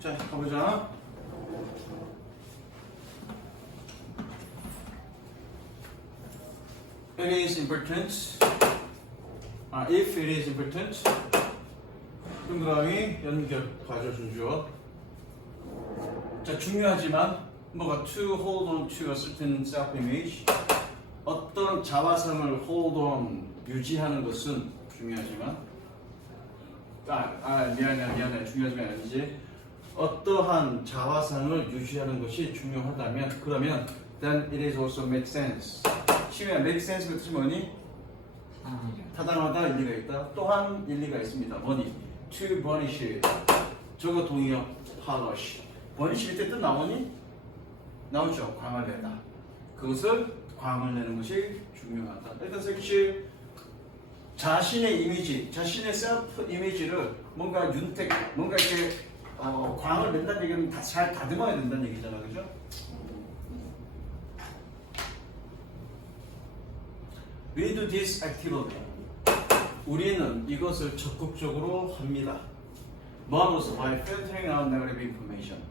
자, 가보자. It is important. If it is important. 동그라미 연결 과조 준주어. 자, 중요하지만 뭐가 to hold on to a certain self-image. 어떤 자화상을 hold on 유지하는 것은 중요하지만 미안해 중요하지만 아니지. 어떠한 자화상을 유지하는 것이 중요하다면 그러면 then it is also make sense. 치면 make sense가 뜻이 뭐니? 타당하다, 일리가 있다. 또한 일리가 있습니다. 뭐니? to burnish. 저거 동의어 polish. burnish 밑에 뜻 나오니? 나오죠. 광을 내다. 그것을 광을 내는 것이 중요하다. 일단 색칠 자신의 이미지, 자신의 셀프 이미지를 뭔가 윤택, 뭔가 이렇게 광을 낸다는 얘기는 잘 다듬어야 된다는 얘기잖아, 그죠? We do this actively. 우리는 이것을 적극적으로 합니다. 뭐함으로써? By filtering out negative information.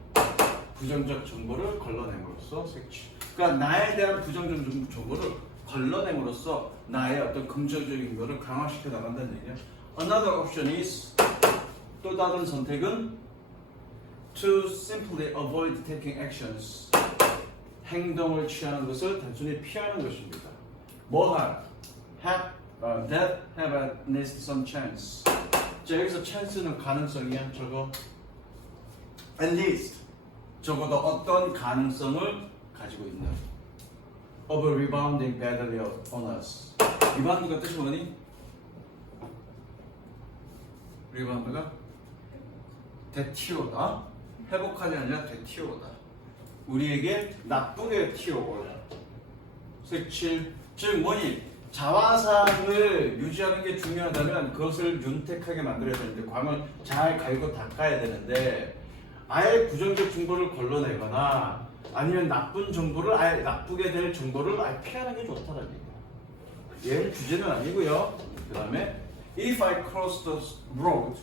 부정적 정보를 걸러냄으로써 색칠. 그러니까 나에 대한 부정적 정보를 걸러냄으로써 나의 어떤 긍정적인 것을 강화시켜 나간다는 얘기야. Another option is 또 다른 선택은 to simply avoid taking actions. 행동을 취하는 것을 단순히 피하는 것입니다. 뭐할? That have at least some chance. 자, 여기서 chance는 가능성이야. 저거 at least 적어도 어떤 가능성을 가지고 있는 of rebounding badly on us. 리바운드가 뜻이 뭐니? 리바운드가 되튀어다. 회복하지 아니라 되튀어다. 우리에게 나쁘게 튀어오다. 색칠. 즉 뭐니? 자화상을 유지하는 게 중요하다면 그것을 윤택하게 만들어야 되는데 광을 잘 갈고 닦아야 되는데 아예 부정적 정보를 걸러내거나 아니면 나쁜 정보를 아예 나쁘게 될 정보를 아예 피하는 게 좋다는 얘기예요. 얘는 주제는 아니고요. 그 다음에 If I cross the road,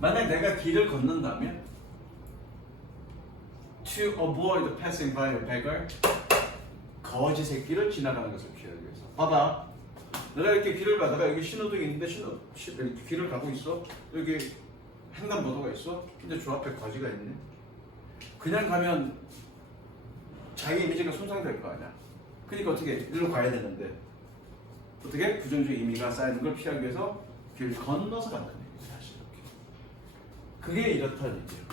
만약 내가 길을 걷는다면 To avoid passing by a beggar, 거지 새끼를 지나가는 것을 피하기 위해서. 봐봐, 내가 이렇게 길을 가다가 여기 신호등이 있는데 이렇게 길을 가고 있어. 여기 횡단보도가 있어. 근데 저 앞에 거지가 있네. 그냥 가면 자기 이미지가 손상될 거 아니야. 그러니까 어떻게 일로 가야 되는데 어떻게 부정적 의미가 쌓이는 걸 피하기 위해서 길을 건너서 간다는 얘기죠. 사실 이렇게. 그게 이렇다는 얘기예요.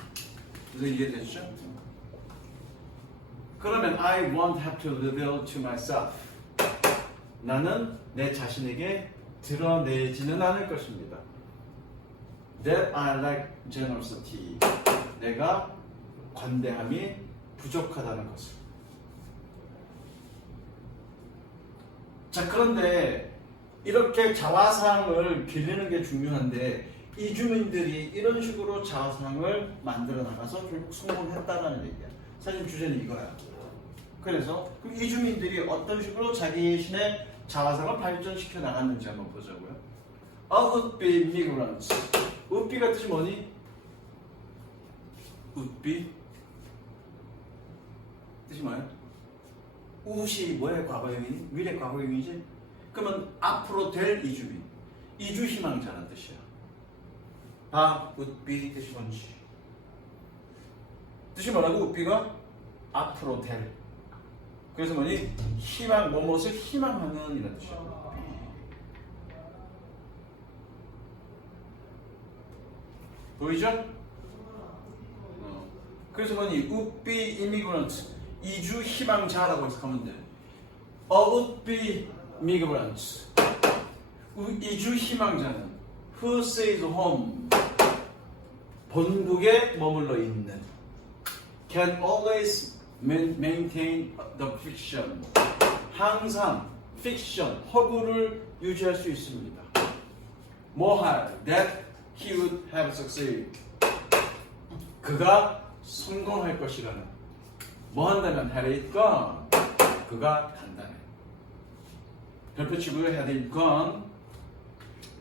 그래서 이해되시죠? 그러면 I won't have to reveal to myself. 나는 내 자신에게 드러내지는 않을 것입니다. That I lack generosity. 내가 관대함이 부족하다는 것을. 자, 그런데 이렇게 자화상을 기르는 게 중요한데 이주민들이 이런 식으로 자화상을 만들어 나가서 결국 성공했다는 얘기야. 사실 주제는 이거야. 그래서 그럼 이주민들이 어떤 식으로 자신의 자화상을 발전시켜 나갔는지 한번 보자고요. A would-be migrants. would-be가 뜻이 뭐니? would-be 뜻이 뭐야? would-이 뭐의 과거형이니? 미래 과거형이지? 그러면 앞으로 될 이주민, 이주 희망자라는 뜻이야. would-be 뜻이 뭔지? 뜻이 뭐라고? would-be가 앞으로 될. 그래서 뭐니? 희망, 무엇을 희망하는 이런 뜻이야. 보이죠? 그래서 뭐니? would be immigrant. 이주 희망자라고 해석하면 돼. A would be migrant. 이주 희망자는 who stays home. 본국에 머물러 있는. Can always maintain the fiction. 항상 fiction, 허구를 유지할 수 있습니다. 뭐할? That he would have succeed. 그가 성공할 것이라는. 뭐 한다면 had it gone. 그가 간다네. 별표 치고요. had it gone.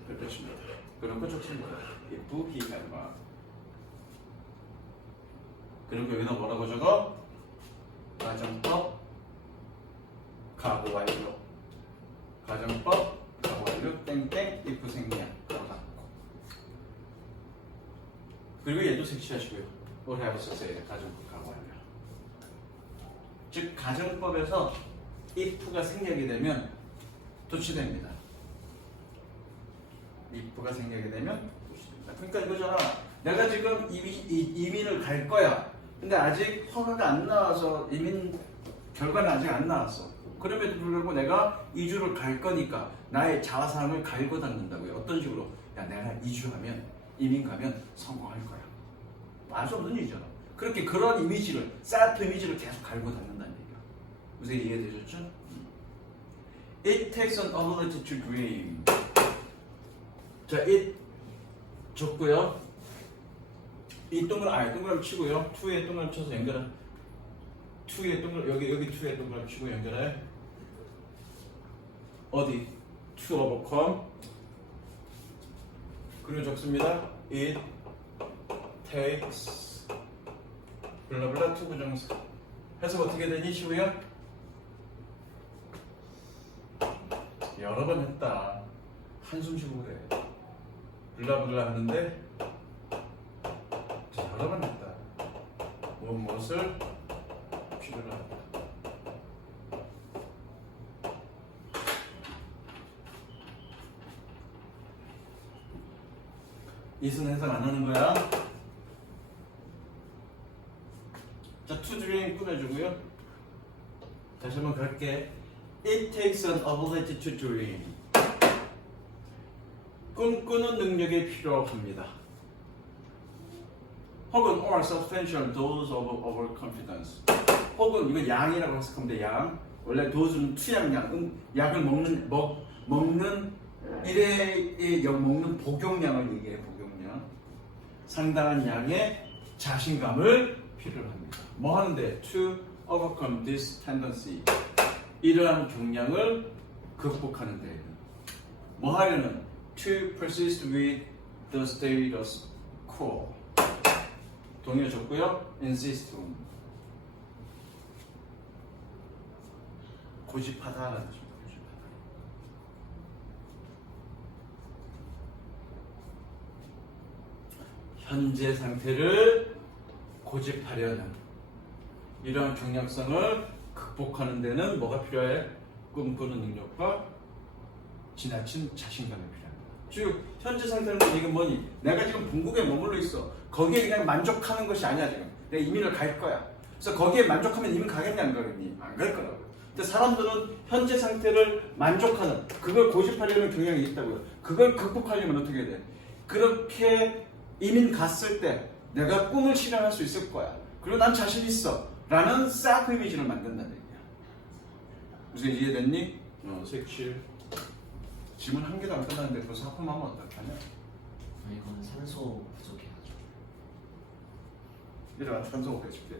별표 칩니다. 그런 거 좋습니다. if he had gone. 그리고 여기다 뭐라고 적어? 가정법 가구 완료. 가정법 가구 완료 땡땡 if 생략 들어갔고. 그리고 얘도 색칠하시고요. What have to say? 가정법 가구 완료. 즉 가정법에서 if가 생략이 되면 도치됩니다. if가 생략이 되면 도치됩니다. 그러니까 이거잖아. 내가 지금 이민을 갈 거야. 근데 아직 허가가 안 나와서 이민 결과는 아직 안 나왔어. 그럼에도 불구하고 내가 이주를 갈 거니까 나의 자산을 갈고 닦는다고요. 어떤 식으로? 야, 내가 이주하면 이민 가면 성공할 거야. 알 수 없는 일이잖아. 그렇게 그런 이미지를 셀프 이미지를 계속 갈고 닦는다는 얘기야. 무슨 이해되셨죠? It takes an ability to dream. 자, it 줬고요. 이 동그라미 치고요. 2에 동그라미 쳐서 연결해. 2에 동그라미 여기 2에 동그라미 치고 연결해. 어디? to overcome. 그리고 적습니다. It takes 블라블라 to 부정사. 해석 어떻게 되니 시우야? 여러 번 했다. 한숨 쉬고 그래. 블라블라 하는데 여러 번 했다. 무엇을 필요로 한다. 이순 해석 안 하는 거야. 자, to dream 꾸며주고요. 다시 한번 갈게. It takes an ability to dream. 꿈꾸는 능력이 필요합니다. 혹은 or substantial dose of overconfidence. 혹은 이건 양이라고 해석하면 돼. 양. 원래 dose는 투양량, 약을 먹는 일회의 먹는 복용량을 얘기해. 복용량. 상당한 양의 자신감을 필요로 합니다. 뭐 하는데? To overcome this tendency. 이러한 경향을 극복하는 데. 뭐 하려는? To persist with the status quo. 동의어 줬고요. insist on. 고집하다라는 뜻입니다. 고집하다. 현재 상태를 고집하려는 이러한 경향성을 극복하는 데는 뭐가 필요해? 꿈꾸는 능력과 지나친 자신감이 필요합니다. 즉 현재 상태는 이게 뭐니? 내가 지금 본국에 머물러 있어. 거기에 그냥 만족하는 것이 아니야. 지금 내가 이민을 갈 거야. 그래서 거기에 만족하면 이민 가겠냐 안 가겠니? 안 갈 거라고. 근데 사람들은 현재 상태를 만족하는, 그걸 고집하려는 경향이 있다고요. 그걸 극복하려면 어떻게 해야 돼? 그렇게 이민 갔을 때 내가 꿈을 실현할 수 있을 거야. 그리고 난 자신 있어 라는 셀프 이미지를 만든다는 얘기야. 무슨 이해됐니? 색칠. 지문 한 개도 안 끝났는데 벌써 하품하면 어떡하냐? 이건 산소 부족해가지고. 이래가 산소 배출돼.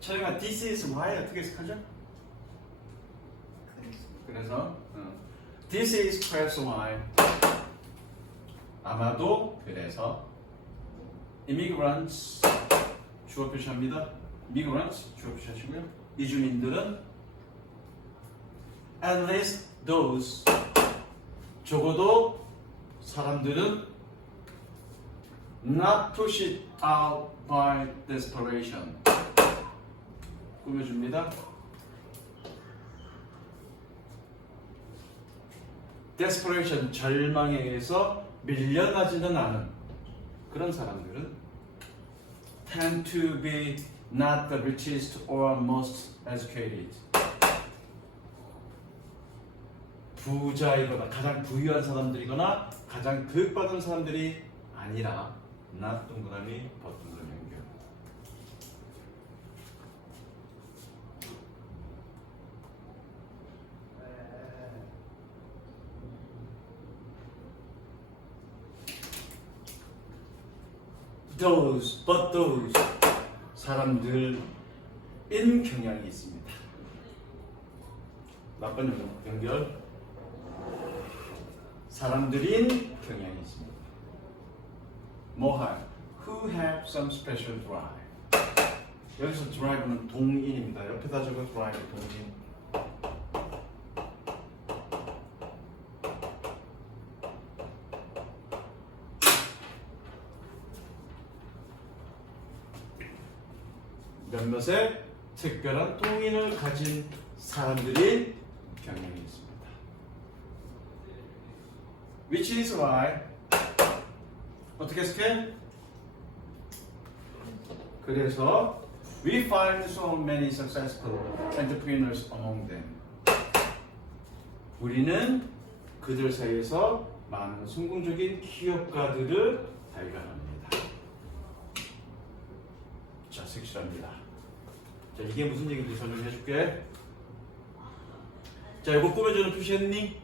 저희가 this is why 어떻게 해석하죠? 그래서 this is perhaps why. 아마도 그래서 immigrants 주어 표시합니다. migrants 주어 표시하시고요. 이주민들은 at least those 적어도 사람들은 not pushed out by desperation 꾸며줍니다. desperation 절망에 의해서 밀려나지는 않은 그런 사람들은 tend to be not the richest or most educated. 부자이거나 가장 부유한 사람들이거나 가장 교육받은 사람들이 아니라 not 동그라미 버튼으로 연결. those, but those 사람들인 경향이 있습니다. 나쁜 연결. 사람들인 경향이 있습니다. 뭐할? Who have some special drive. 여기서 drive는 동인입니다. 옆에다 적어 drive 동인. 몇몇의 특별한 동인을 가진 사람들이 경향이 있습니다. Which is why 어떻게 해석해? 그래서 we find so many successful entrepreneurs among them. 우리는 그들 사이에서 많은 성공적인 기업가들을 발견합니다. 자, 색칠합니다. 자, 이게 무슨 얘기인지 설명해 줄게. 자, 이거 꾸며주는 표시했니?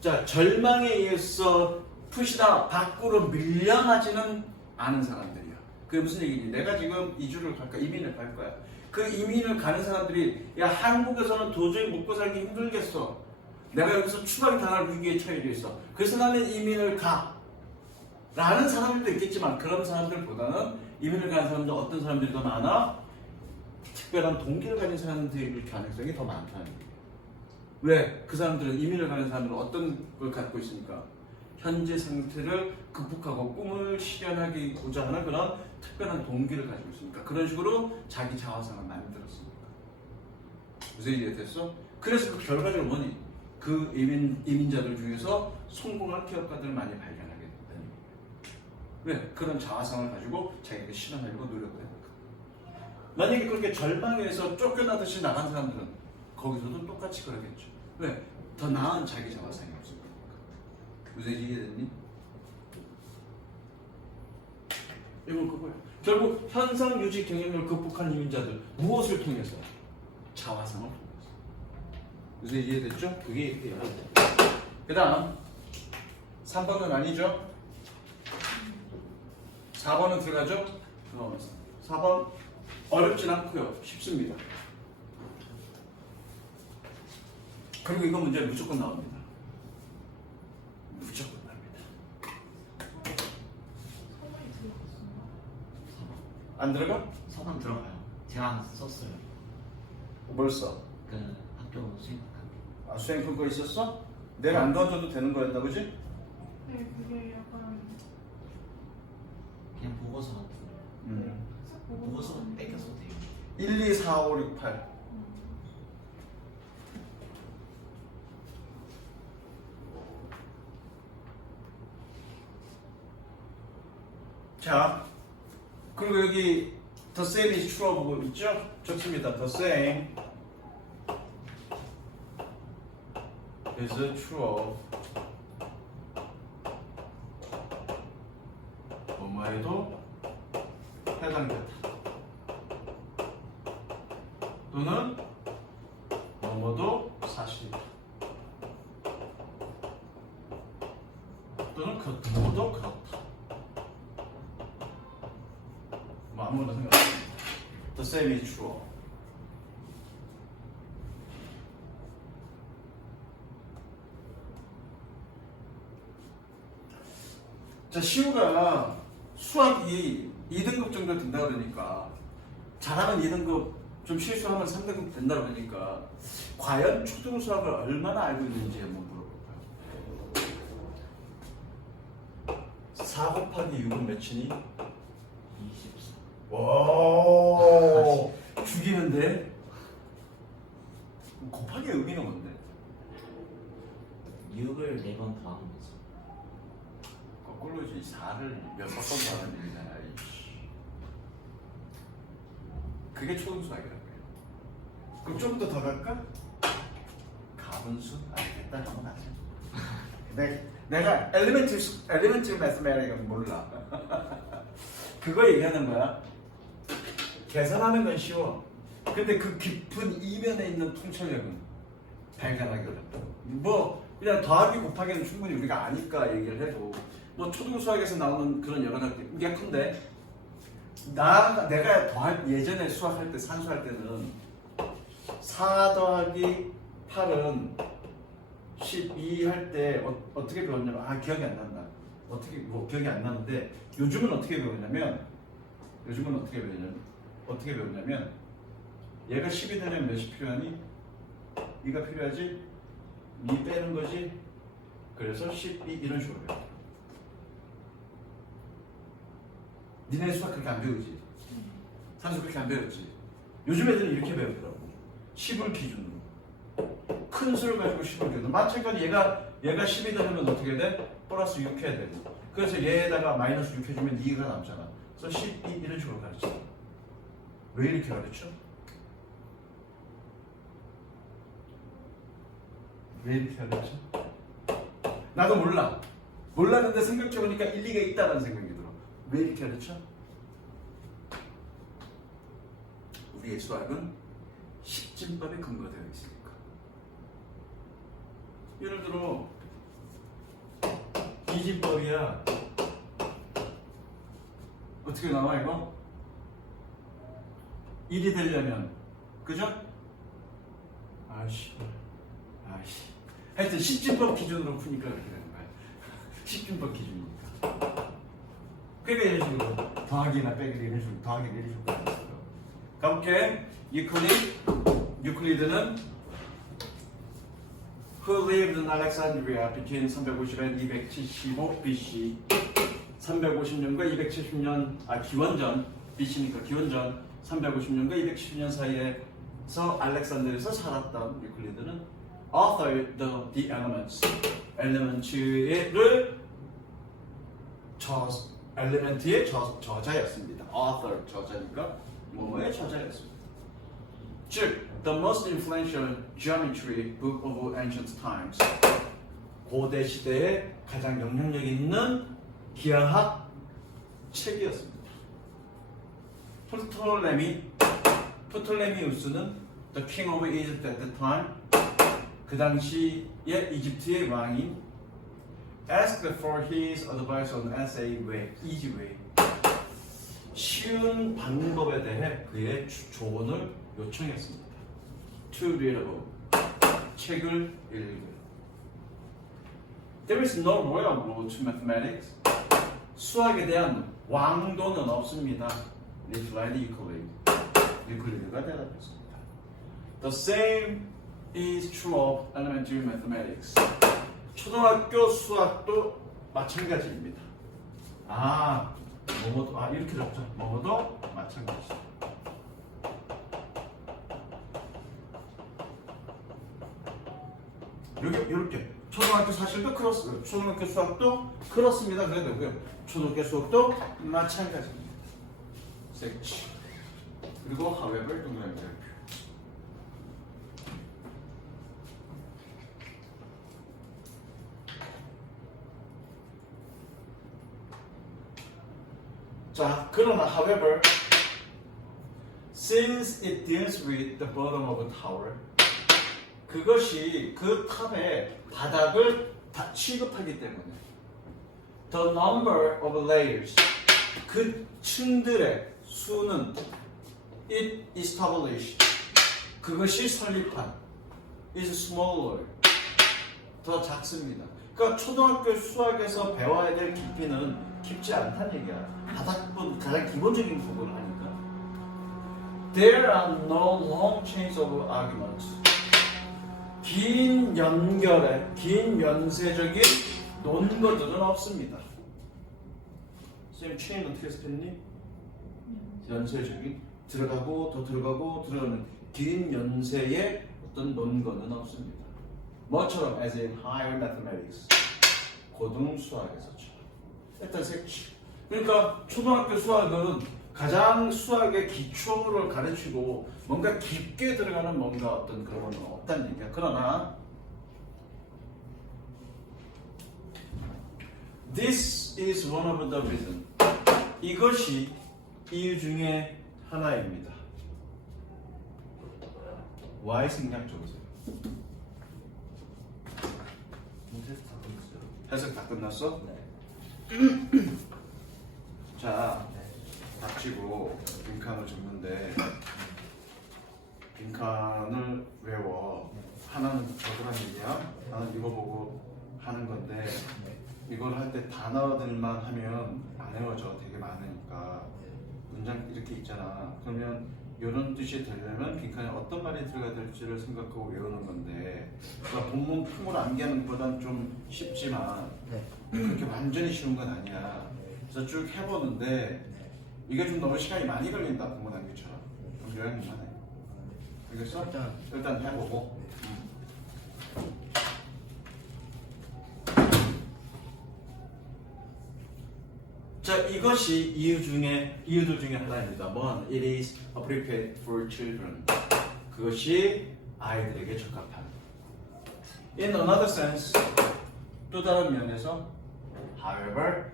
자, 절망에 의해서 푸시다 밖으로 밀려나지는 않은 사람들이야. 그게 무슨 얘기지? 내가 지금 이주를 갈까? 이민을 갈 거야. 그 이민을 가는 사람들이 야, 한국에서는 도저히 먹고 살기 힘들겠어. 내가 여기서 추방이 당할 위기에 처해져 있어. 그래서 나는 이민을 가. 라는 사람들도 있겠지만 그런 사람들보다는 이민을 가는 사람들 어떤 사람들이 더 많아? 특별한 동기를 가진 사람들일 가능성이 더 많다는 얘기예요. 왜? 그 사람들은 이민을 가는 사람들은 어떤 걸 갖고 있으니까 현재 상태를 극복하고 꿈을 실현하고자 하는 그런 특별한 동기를 가지고 있으니까 그런 식으로 자기 자화상을 만들었습니다. 무슨 이해됐어? 그래서 그 결과적으로 뭐니? 그 이민자들 중에서 성공한 기업가들을 많이 발견하게 됐다는 얘기예요. 왜? 그런 자화상을 가지고 자기가 실현하려고 노력을 했다. 만약에 그렇게 절망에서 쫓겨나듯이 나간 사람들은 거기서도 똑같이 그러겠죠. 왜? 더 나은 자기 자화상이 없을 거니까. 무슨 이해됐니? 이건 그거야. 결국 현상 유지 경영을 극복한 이민자들 무엇을 통해서? 자화상을 통해서. 무슨 이해됐죠? 그게 이해돼요. 그 다음 3번은 아니죠? 4번은 들어가죠? 4번 어렵진 않고요. 쉽습니다. 그리고 이거 문제 무조건 나옵니다. 무조건 나옵니다. 안 들어가? 4번 들어가요. 제가 썼어요. 뭘 써? 그 학교 수행한. 아, 수행 근거 있었어? 내가 안 도와줘도 되는 거였나 보지? 네, 그게 약간 그냥 보고서 같은. 보고서 뺏겨서 돼요. 1, 2, 4, 5, 6, 8. 자, 그리고 여기 the same is true 부분 있죠? 좋습니다. the same is true. 뭐뭐에도 해당된다. 또는 뭐뭐도 사실이다. 또는 그 뭐도 그렇다. 뭐 아무거나 상관없습니다. The same is true. 자, 시우가 수학이 2등급 정도 된다 그러니까 잘하면 2등급, 좀 실수하면 3등급 된다 그러니까 과연 초등 수학을 얼마나 알고 있는지 한번 물어볼까요? 4 곱하기 6은 몇이니? 24. 와, 죽이는데? 곱하기 의미는 뭔데? 6을 4번 더한 거죠. 거꾸로지 4를 몇번 더하는 얘기잖아. 그게 초등수학이라고 해요. 그럼 좀 더 갈까? 가분수? 알겠다. 한번 하자. 내가 elementary mathematic은 몰라. 그거 얘기하는 거야. 계산하는 건 쉬워. 근데 그 깊은 이면에 있는 통찰력은 발견하기 어렵다. 뭐 그냥 더하기 곱하기는 충분히 우리가 아니까 얘기를 해도 뭐 초등수학에서 나오는 그런 여러 가지 예컨대 내가 예전에 수학할 때 산수할 때는 4 더하기 8은 12 할 때 어떻게 배웠냐면 기억이 안 난다. 기억이 안 나는데 요즘은 어떻게 배웠냐면 얘가 10이 되면 몇이 필요하니? 2가 필요하지? 2 빼는 거지? 그래서 12 이런 식으로 배워. 니네 수학 그렇게 안 배우지? 산수 그렇게 안 배웠지? 요즘 애들은 이렇게 배우더라고. 10을 기준으로. 큰 수를 가지고 10을 기준으로. 마찬가지 얘가 10이 되면 어떻게 돼? 플러스 6 해야 되고. 그래서 얘에다가 마이너스 6 해주면 2가 남잖아. 그래서 12 이런 식으로 가르쳐. 왜 이렇게 가르쳐? 왜 이렇게 가르쳐? 나도 몰라. 몰랐는데 생각해보니까 일리가 있다는 생각이 들어. 왜 이렇게 가르쳐? 우리의 수학은 십진법에 근거되어 있으니까. 예를 들어 이진법이야. 어떻게 나와 이거? 1이 되려면 그죠? 아이씨 하여튼 십진법 기준으로 푸니까 그렇게 되는 거야. 십진법 기준이니까. 그러니까 이런 식으로 더하기나 빼기 이런 식으로 더하기 이런 식으로 가르쳐요. 가볼게. 유클리드는 Who lived in Alexandria between 350 and 275 BC 350년과 270년 기원전 BC니까 기원전 350년과 270년 사이에서 알렉산드리아에서 살았던 유클리드는 authored the elements 엘리먼트의 저자였습니다. author 저자니까 뭐뭐의 저자였습니다. 즉, the most influential geometry book of ancient times. 고대 시대에 가장 영향력 있는 기하학 책이었습니다. 프톨레미우스는 the king of Egypt at the time. 그 당시에 이집트의 왕인 asked for his advice on easy way. 쉬운 방법에 대해 그의 조언을 요청했습니다. To read a book. 책을 읽으. There is no royal rule to mathematics. 수학에 대한 왕도는 없습니다. replied Euclid. 유클리드가 대답했습니다. The same is true of elementary mathematics. 초등학교 수학도 마찬가지입니다. 이렇게 적죠. 뭐뭐도 마찬가지. 이렇게 초등학교 사실도 초등학교 수학도 그렇습니다. 그래야 되고요. 초등학교 수학도 마찬가지입니다. 색치. 그리고 however 동그라미 별표. 자, 그러나 however, since it deals with the bottom of a tower, 그것이 그 탑의 바닥을 취급하기 때문에 the number of layers, 그 층들의 수는 it established, 그것이 설립한 is smaller, 더 작습니다. 그러니까 초등학교 수학에서 배워야 될 깊이는 깊지 않다는 얘기야. 바닥분 가장 기본적인 부분을 하니까. There are no long chains of arguments. 긴 연쇄적인 논거들은 없습니다. 선생님 체인 어떻게 했니? 연쇄적인 들어가고 더 들어가고 들어가는 긴 연쇄의 어떤 논거는 없습니다. 뭐처럼 as in higher mathematics. 고등 수학에서죠. 일단 색치. 그러니까 초등학교 수학은 가장 수학의 기초를 가르치고 뭔가 깊게 들어가는 뭔가 어떤 그런 건 없다는 얘기야. 그러나 this is one of the reasons. 이것이 이유 중에 하나입니다. Why 생략 적으세요. 해석 다 끝났어? 네. 자, 닥치고 빈칸을 적는데 빈칸을 외워. 하나는 적으란 얘기야. 하나는 이거 보고 하는 건데 이걸 할 때 단어들만 하면 안 외워져. 되게 많으니까. 문장 이렇게 있잖아. 그러면 이런 뜻이 되려면 빈칸에 어떤 말이 들어가야 될지를 생각하고 외우는 건데 그러니까 본문 품을 암기하는 것보다는 좀 쉽지만 네. 그렇게 완전히 쉬운 건 아니야. 그래서 쭉 해보는데 이게 좀 너무 시간이 많이 걸린다. 본문 암기처럼. 좀 요약만 해. 알겠어? 일단 해보고. 자, 이것이 이유들 중에 하나입니다. one, it is appropriate for children. 그것이 아이들에게 적합한. In another sense, 또 다른 면에서, however,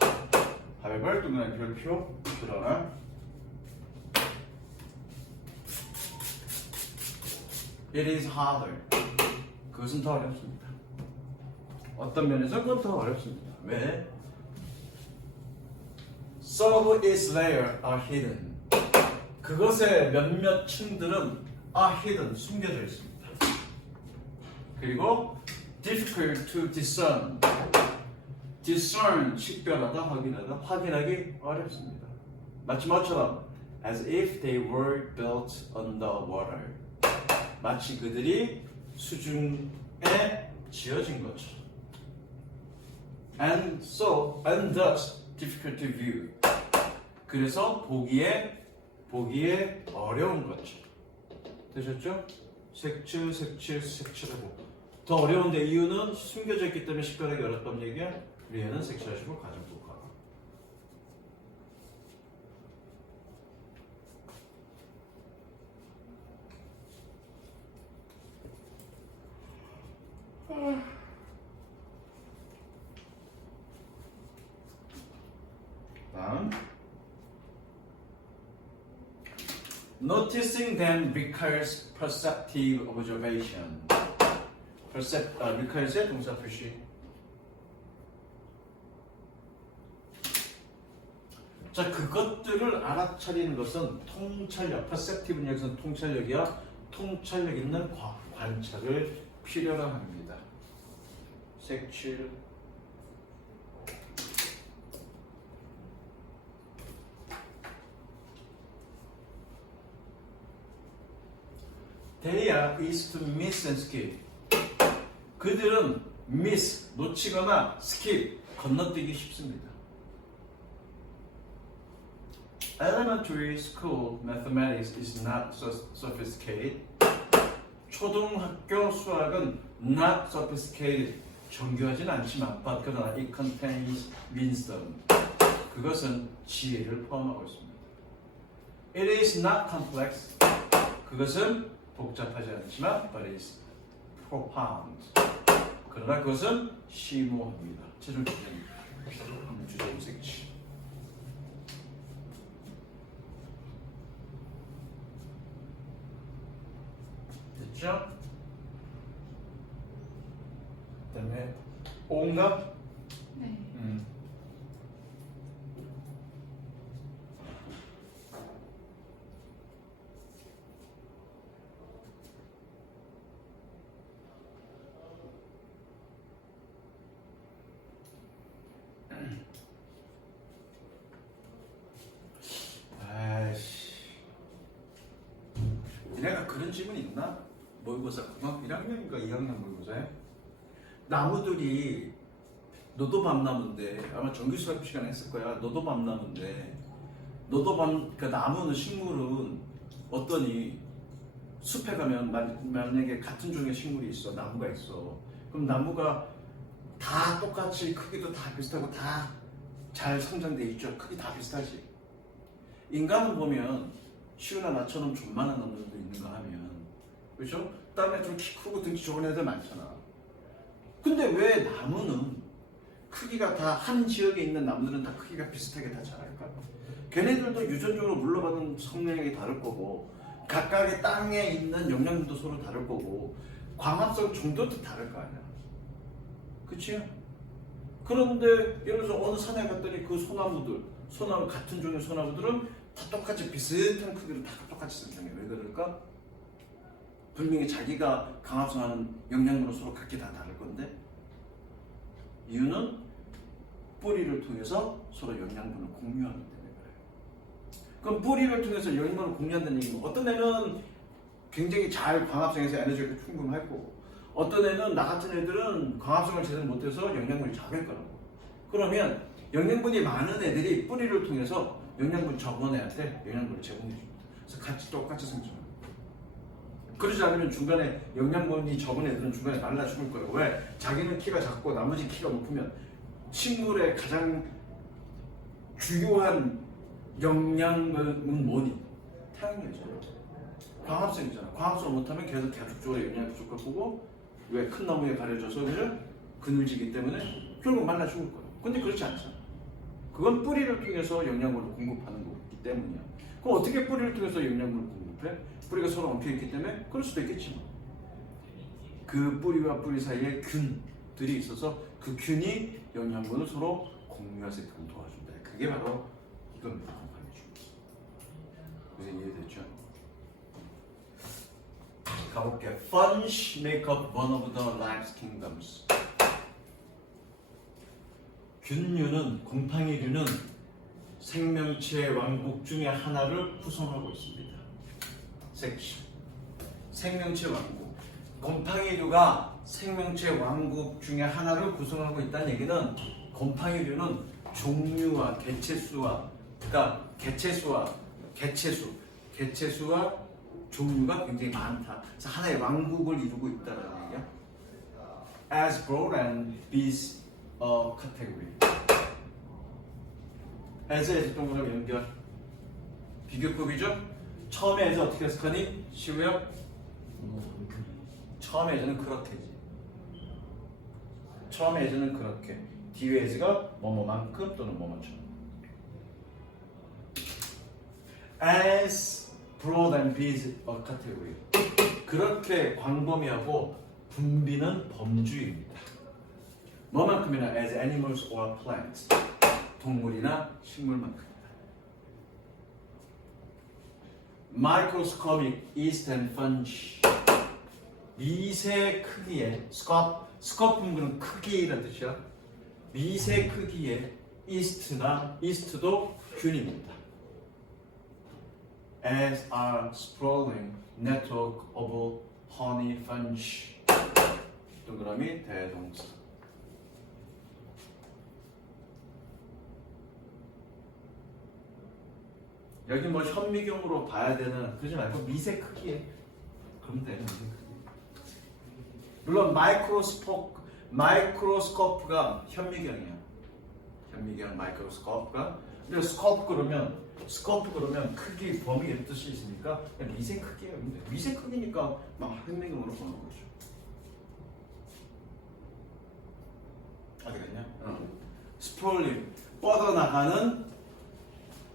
또는 별표, 그러나, it is harder. 그것은 더 어렵습니다. 어떤 면에서 그건 더 어렵습니다. 왜? Some of its layers are hidden. 그것의 몇몇 층들은 are hidden, 숨겨져 있습니다. 그리고 difficult to discern. discern, 식별하다, 확인하기 어렵습니다. 마치 뭐처럼 as if they were built underwater. 마치 그들이 수중에 지어진 것처럼. and thus difficult to view. 그래서 보기에 어려운 거죠. 되셨죠? 색칠하고 더 어려운데 이유는 숨겨져 있기 때문에 식별하기 어렵다는 얘기야. 위에는 색칠하시고 가정부 가고. 다음. Noticing them requires perceptive observation. requires의 동사 표시. 자, 그것들을 알아차리는 것은 통찰력, perceptive는 여기서는 통찰력이야. 통찰력 있는 관찰을 필요로 합니다. 색칠. They are easy to miss and skip. 그들은 miss, 놓치거나 skip, 건너뛰기 쉽습니다. Elementary school mathematics is not so sophisticated. 초등학교 수학은 not sophisticated, 정교하진 않지만 but 그러나 it contains wisdom. 그것은 지혜를 포함하고 있습니다. It is not complex. 그것은 복잡하지 않지만 but is profound. 그러나 그것은 심오합니다. 최종 주제입니다. 주제 색칠. 됐죠? 그다음에 온가? 네. 니네가 그런 질문이 있나? 모의고사 1학년인가 2학년 모의고사에 나무들이 너도 밤나무인데 아마 정규수학 시간에 했을 거야. 너도 밤나무인데 그 나무는 식물은 어떠니? 숲에 가면 만약에 같은 종의 식물이 있어, 나무가 있어. 그럼 나무가 다 똑같이 크기도 다 비슷하고 다 잘 성장돼 있죠. 크기 다 비슷하지. 인간은 보면 시우나 나처럼 존만한 나무들도 있는가 하면, 그렇죠? 다음에 좀 키 크고 등치 좋은 애들 많잖아. 근데 왜 나무는 크기가 다 한 지역에 있는 나무들은 다 크기가 비슷하게 다 자랄까? 걔네들도 유전적으로 물러받은 성능이 다를 거고 각각의 땅에 있는 영양도 서로 다를 거고 광합성 정도도 다를 거 아니야. 그치? 그런데 예를 들어서 어느 산에 갔더니 그 소나무 같은 종의 소나무들은 다 똑같이 비슷한 크기로 다 똑같이 생성해. 왜 그럴까? 분명히 자기가 강합성하는 영양분은 서로 각기 다 다를 건데 이유는 뿌리를 통해서 서로 영양분을 공유하기 때문에 그래요. 그럼 뿌리를 통해서 영양분을 공유한다는 얘기는 어떤 애는 굉장히 잘 광합성해서 에너지가 충분할 거고 어떤 애는 나 같은 애들은 광합성을 제대로 못해서 영양분이 작을 거라고. 그러면 영양분이 많은 애들이 뿌리를 통해서 영양분 적은 애한테 영양분을 제공해 줍니다. 그래서 같이 똑같이 성장합니다. 그러지 않으면 중간에 영양분이 적은 애들은 중간에 말라 죽을 거예요. 왜? 자기는 키가 작고 나머지 키가 높으면 식물의 가장 주요한 영양은 뭐니? 태양이잖아요. 광합성이잖아. 광합성을 못하면 계속적으로 영양이 부족할 거고 왜 큰 나무에 가려져서 그냥 그늘지기 때문에 결국 말라 죽을 거예요. 근데 그렇지 않잖아. 그건 뿌리를 통해서 영양분을 공급하는 거기 때문이야. 그럼 어떻게 뿌리를 통해서 영양분을 공급해? 뿌리가 서로 엉켜 있기 때문에 그럴 수도 있겠지만 그 뿌리와 뿌리 사이에 균들이 있어서 그 균이 영양분을 서로 공유할 수 있도록 도와준다. 그게 바로 이겁니다. 공판해주기. 그래서 이해됐죠? 가볼게요. Fungi make up one of the life's kingdoms. 균류는, 곰팡이류는 생명체 왕국 중에 하나를 구성하고 있습니다. 생명체 왕국. 곰팡이류가 생명체 왕국 중에 하나를 구성하고 있다는 얘기는 곰팡이류는 종류와 개체수와 그러니까 개체수와 종류가 굉장히 많다. 그래서 하나의 왕국을 이루고 있다는 얘기야. As broad and these category. as에 동그라미 연결. 비교급이죠. 처음에 as 어떻게 해석하니? 시우야? 처음에 as는 그렇게지. 처음에 as는 그렇게. 뒤에 as가 뭐뭐만큼 또는 뭐뭐처럼. As broad and these category. 그렇게 광범위하고 분비는 범주입니다. 뭐만큼이나 as animals or plants. 동물이나 식물만큼이다. Microscopic yeast and fungi. 미세 크기의 스코프는 크기라는 뜻이야. 미세 크기의 이스트도 균입니다. As are sprawling network of honey fungi. 동그라미 대동사. 여기 뭐 현미경으로 봐야 되는 그러지 말고 미세 크기에 그러면 돼. 미세 크기. 물론 마이크로스코프가 현미경이야. 현미경 마이크로스코프가. 근데 스코프 그러면 크기 범위 이런 뜻이 있으니까 그냥 미세 크기예요. 근데 미세 크기니까 막 현미경으로 보는 거죠. 알겠냐? 스프롤링 뻗어나가는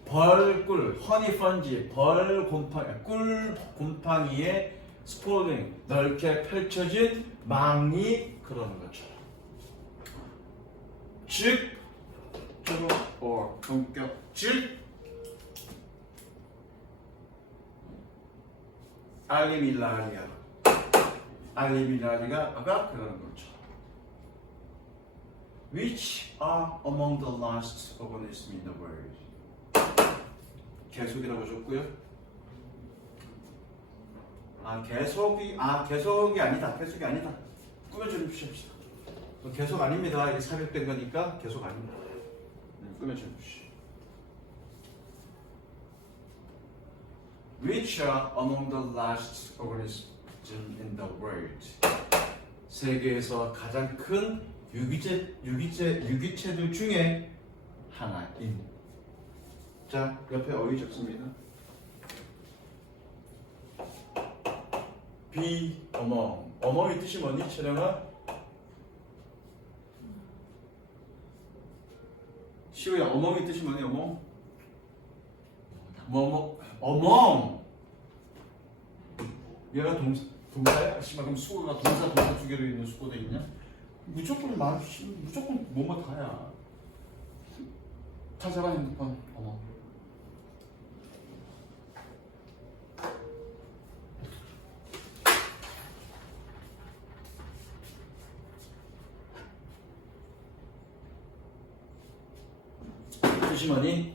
벌꿀, 허니 펀지, 꿀 곰팡이의 스프롤링 넓게 펼쳐진 망이 그러는 것처럼. 즉, 본격질 알리밀라리아가 그러는 거죠. Which are among the last organisms in the world? 개속이라고 줬고요. 개속이 아니다. 개속이 아니다. 꾸며주는 주십시오. 개속 아닙니다. 이게 삽입된 거니까 개속 아닙니다. 꾸며주는 주십시오. Which are among the last organisms in the world? 세계에서 가장 큰 유기체들 중에 하나인. 자, 옆에 어휘 적습니다. be among. among의 뜻이 뭐니, 채령아? 시우야, among의 뜻이 뭐니, among? among. 얘가 동사야? 씨발, 그럼 수어가 동사 두 개로 있는 수어도 있냐? 무조건 뭐뭐 다야. 찾아봐, 핸드폰. among. 뜻이 뭐니?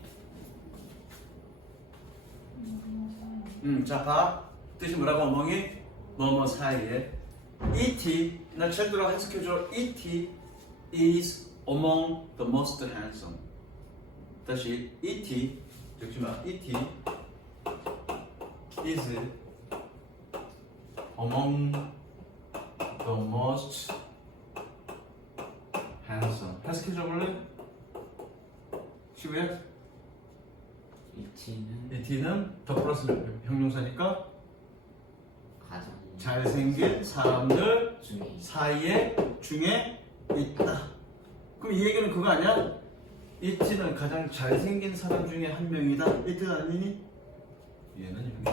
자, 봐. 뜻이 뭐라고 엉망이? 뭐뭐 사이에. E.T. 나 철도로 해석해줘. E.T. is among the most handsome. 다시 E.T. 적지마. E.T. is among the most handsome. 해석해줘 볼래? 시부야? 이티는 E.T는 더 플러스 형용사니까 가장 잘생긴 사람들 중에 중에 있다. 그럼 이 얘기는 그거 아니야? E.T는 가장 잘생긴 사람 중에 한 명이다. 이 뜻 아니니? 얘는 이렇게.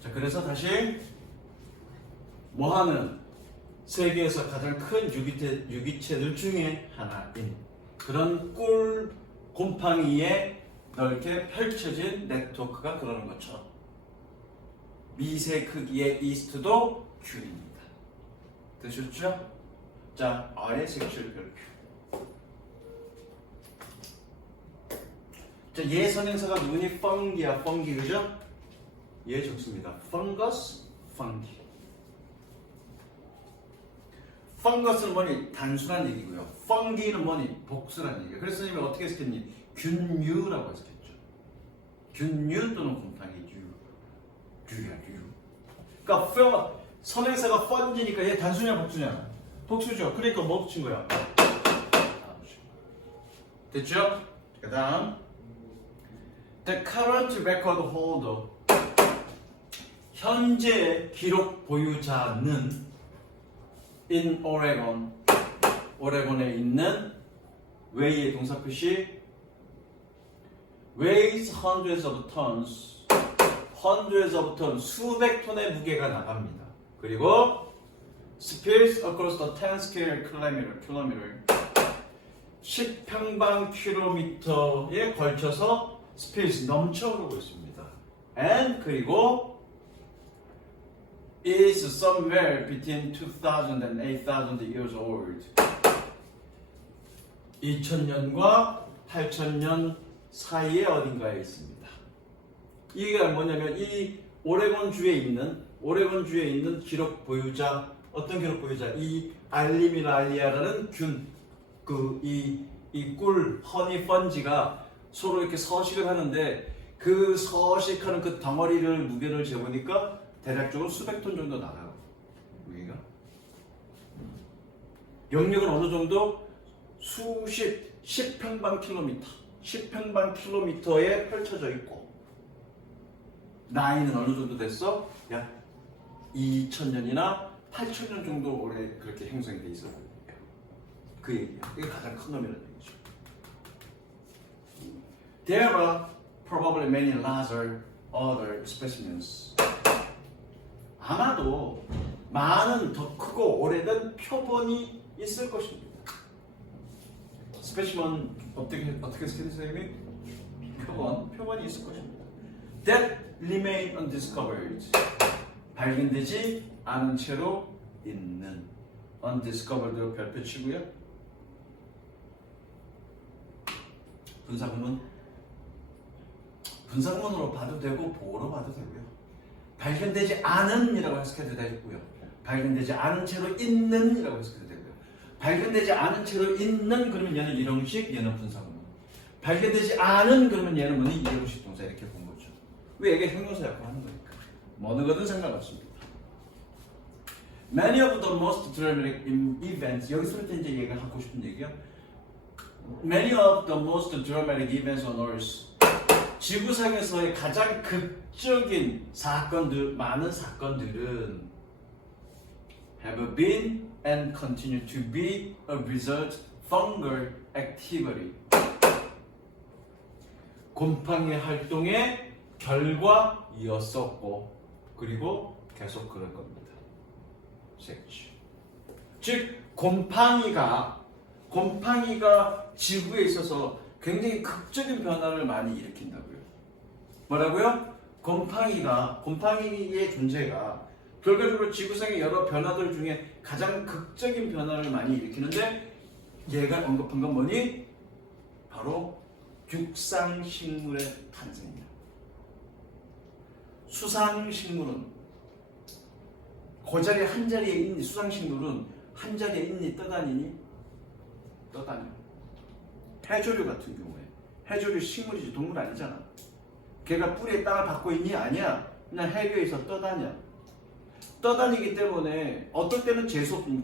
자, 그래서 다시 뭐하는 세계에서 가장 큰 유기체들 중에 하나인 그런 꿀 곰팡이에 넓게 펼쳐진 네트워크가 그러는 것처럼 미세 크기의 이스트도 균입니다. 되셨죠? 자, 아래 색칠 별표. 자, 얘 선행사가 누구니? 펑기야, 펑기, 그죠? 얘 좋습니다. 펑거스, 펑기. 펑거스는 뭐니? 단순한 얘기고요. 펑기는 뭐니? 복수란 얘기예요. 그래서 선생님이 어떻게 해석했니? 균류라고 해석했죠. 균류 또는 곰팡이 류야, 류. 그러니까 선행사가 펀지니까 얘 단수냐 복수냐? 복수죠. 그러니까 뭐 붙인 거야? 됐죠? 그 다음 The current record holder 현재 기록 보유자는 in Oregon 오레곤에 있는 weigh의 동사 표시 weighs hundreds of tons hundreds of tons 수백 톤의 무게가 나갑니다. 그리고 spills across the 10 square kilometer 10평방킬로미터에 걸쳐서 spills 넘쳐오르고 있습니다. and 그리고 is somewhere between 2000 and 8000 years old 2000년과 8000년 사이에 어딘가에 있습니다. 이게 뭐냐면 이 오레곤 주에 있는 기록 보유자 어떤 기록 보유자 이 알리미랄리아라는 이 꿀 허니 펀지가 서로 이렇게 서식을 하는데 그 서식하는 그 덩어리를 무게를 재보니까 대략적으로 수백 톤 정도 나가요. 무게가 영역은 어느 정도 10평방킬로미터에 펼쳐져 있고 나이는 어느 정도 됐어? 약 2000년이나 8000년 정도 오래 그렇게 형성돼 있어요. 그 얘기야. 이게 가장 큰 놈이라는 얘기죠. There are probably many larger other specimens. 아마도 많은 더 크고 오래된 표본이 있을 것입니다. 스페시먼 어떻게 쓰는 선생님이? 표본이 있을 것입니다. That remain undiscovered. 발견되지 않은 채로 있는 undiscovered로 별표 치고요. 분사구문으로 봐도 되고 보어로 봐도 되고요. 발견되지 않은이라고 해석해도 되고요. 발견되지 않은 채로 있는이라고 해석해도 되고요. 발견되지 않은 채로 있는 그러면 얘는 일형식, 얘는 분사구문. 발견되지 않은 그러면 얘는 뭐니? 이형식 동사 이렇게 본 거죠. 왜 이게 형용사 역할을 하는 거니까. 어느 거든 상관없습니다. Many of the most dramatic events 여기서부터 이제 얘가 하고 싶은 얘기야. Many of the most dramatic events on Earth 지구상에서의 가장 극적인 사건들, 많은 사건들은 have been and continue to be a result fungal activity. 곰팡이 활동의 결과이었었고 그리고 계속 그럴 겁니다. 즉 곰팡이가 지구에 있어서 굉장히 극적인 변화를 많이 일으킨다고요. 뭐라고요? 곰팡이의 존재가 결과적으로 지구상의 여러 변화들 중에 가장 극적인 변화를 많이 일으키는데 얘가 언급한 건 뭐니? 바로 육상식물의 탄생이야. 수상식물은 그 자리 한 자리에 있니? 수상식물은 한 자리에 있니? 떠다니니? 떠다녀. 해조류 같은 경우에 해조류 식물이지 동물 아니잖아. 걔가 뿌리에 땅을 받고 있니? 아니야. 그냥 해류에서 떠다녀. 떠다니기 때문에 어떨 때는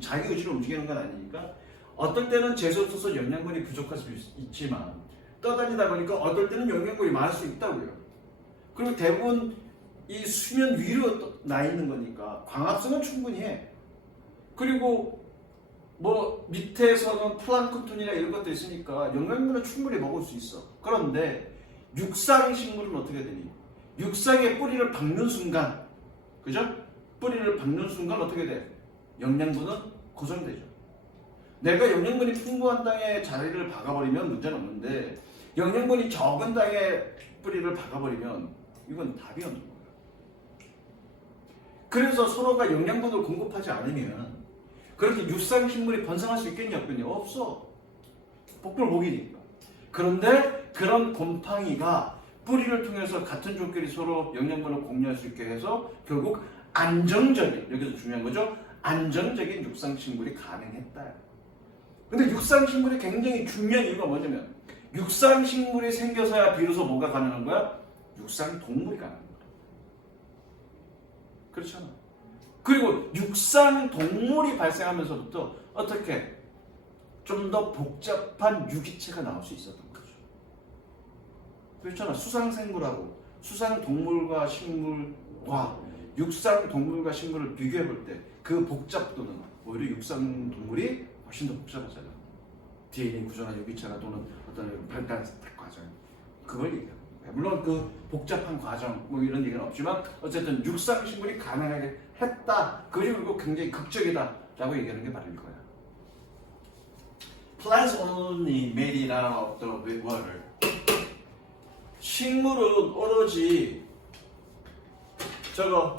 자기 의지로 움직이는 건 아니니까 어떨 때는 재수없어서 영양분이 부족할 수 있지만 떠다니다 보니까 어떨 때는 영양분이 많을 수 있다고요. 그리고 대부분 이 수면 위로 나 있는 거니까 광합성은 충분히 해. 그리고 뭐 밑에서는 플랑크톤이나 이런 것도 있으니까 영양분은 충분히 먹을 수 있어. 그런데 육상식물은 어떻게 되니? 육상의 뿌리를 박는 순간, 그죠? 뿌리를 박는 순간 어떻게 돼? 영양분은 고정되죠. 내가 영양분이 풍부한 땅에 자리를 박아버리면 문제는 없는데 영양분이 적은 땅에 뿌리를 박아버리면 이건 답이 없는 거예요. 그래서 서로가 영양분을 공급하지 않으면 그렇게 육상식물이 번성할 수 있겠냐 없겠냐? 없어. 복불복이니까. 그런데 그런 곰팡이가 뿌리를 통해서 같은 종끼리 서로 영양분을 공유할 수 있게 해서 결국 안정적인, 여기서 중요한 거죠, 안정적인 육상식물이 가능했다. 근데 육상식물이 굉장히 중요한 이유가 뭐냐면 육상식물이 생겨서야 비로소 뭐가 가능한 거야? 육상동물이 가능한 거야. 그렇잖아. 그리고 육상동물이 발생하면서부터 어떻게 좀 더 복잡한 유기체가 나올 수 있었던 거죠. 그렇잖아. 수상생물하고 수상동물과 식물과 육상동물과 식물을 비교해 볼 때 그 복잡도는 오히려 육상동물이 훨씬 더 복잡하잖아. DNA 구조나 유기체나 또는 어떤 발달 과정, 그걸 얘기하는 거야. 물론 그 복잡한 과정 뭐 이런 얘기는 없지만 어쨌든 육상식물이 가능하게 했다. 그리고 굉장히 극적이다라고 얘기하는 게 바로 이거야. Plants only made it out of the water. 식물은 오로지 저거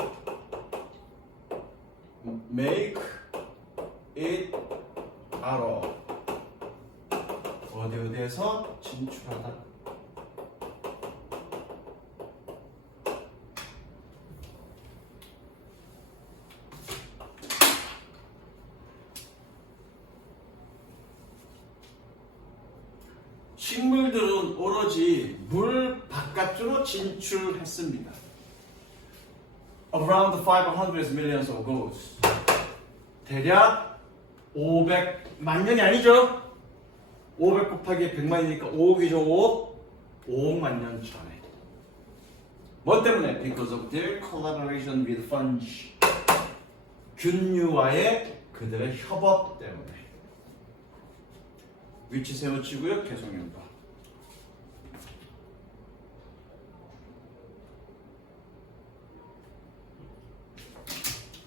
make it out of 어디에서 진출하다. 식물들은 오로지 물 바깥으로 진출했습니다. Around 500 million ago. 대략 500만 년이 아니죠? 500 곱하기 100만이니까 5억이죠. 5억만 년 전에. 뭐 때문에? Because of their collaboration with fungi. 균류와의 그들의 협업 때문에. 위치 세워치고요. 개성연과.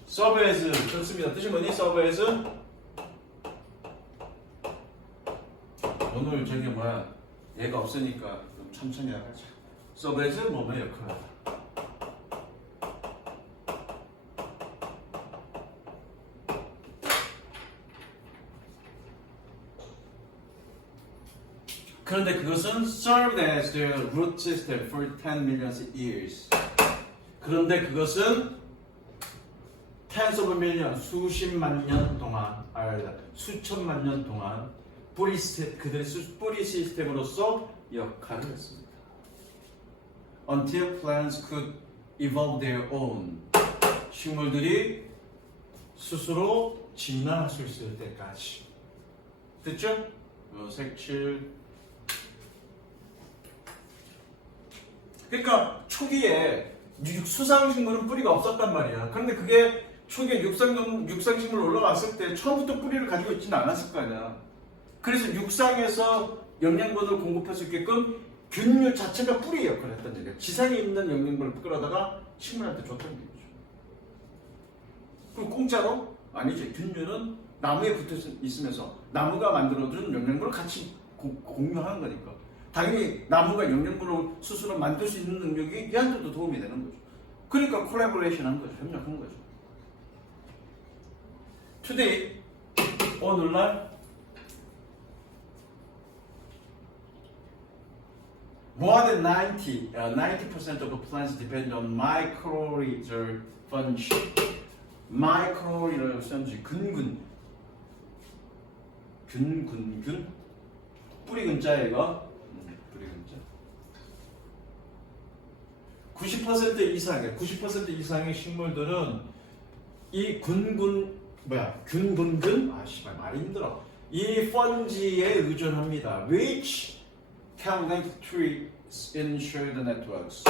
서브에즈 좋습니다. 뜻이 뭐니? 서브에즈 오늘 저기 뭐야 얘가 없으니까 좀 천천히 하자. 서브에즈 뭐뭐 역할하다. 그런데 그것은 served as the root system for 10 million years. 그런데 그것은 tens of million, 수십만 년 동안, 수천만 년 동안 그들의 뿌리 시스템으로서 역할을 했습니다. Until plants could evolve their own. 식물들이 스스로 진화할 수 있을 때까지. 됐죠? 색칠. 그러니까 초기에 수상식물은 뿌리가 없었단 말이야. 그런데 그게 초기에 육상식물 올라왔을 때 처음부터 뿌리를 가지고 있지는 않았을 거 아니야. 그래서 육상에서 영양분을 공급할 수 있게끔 균류 자체가 뿌리 역할을 했단 얘기야. 지상에 있는 영양분을 끌어다가 식물한테 줬던 얘기죠. 그럼 공짜로? 아니지. 균류는 나무에 붙어 있으면서 나무가 만들어준 영양분을 같이 공유하는 거니까. 당연히 나무가 영양분을 스스로 만들 수 있는 능력이 얘한테도 도움이 되는 거죠. 그러니까 콜라보레이션 한 거죠. 협력한 거죠. Today, 오늘날 more than 90% of the plants depend on mycorrhizal fungi. mycorrhizal fungi, 균. 뿌리 근자야 이거. 뿌리 근자. 90% 이상의 식물들은 이 균. 아 씨발 말이 힘들어. 이 펀지에 의존합니다. Which can link trees in shared networks.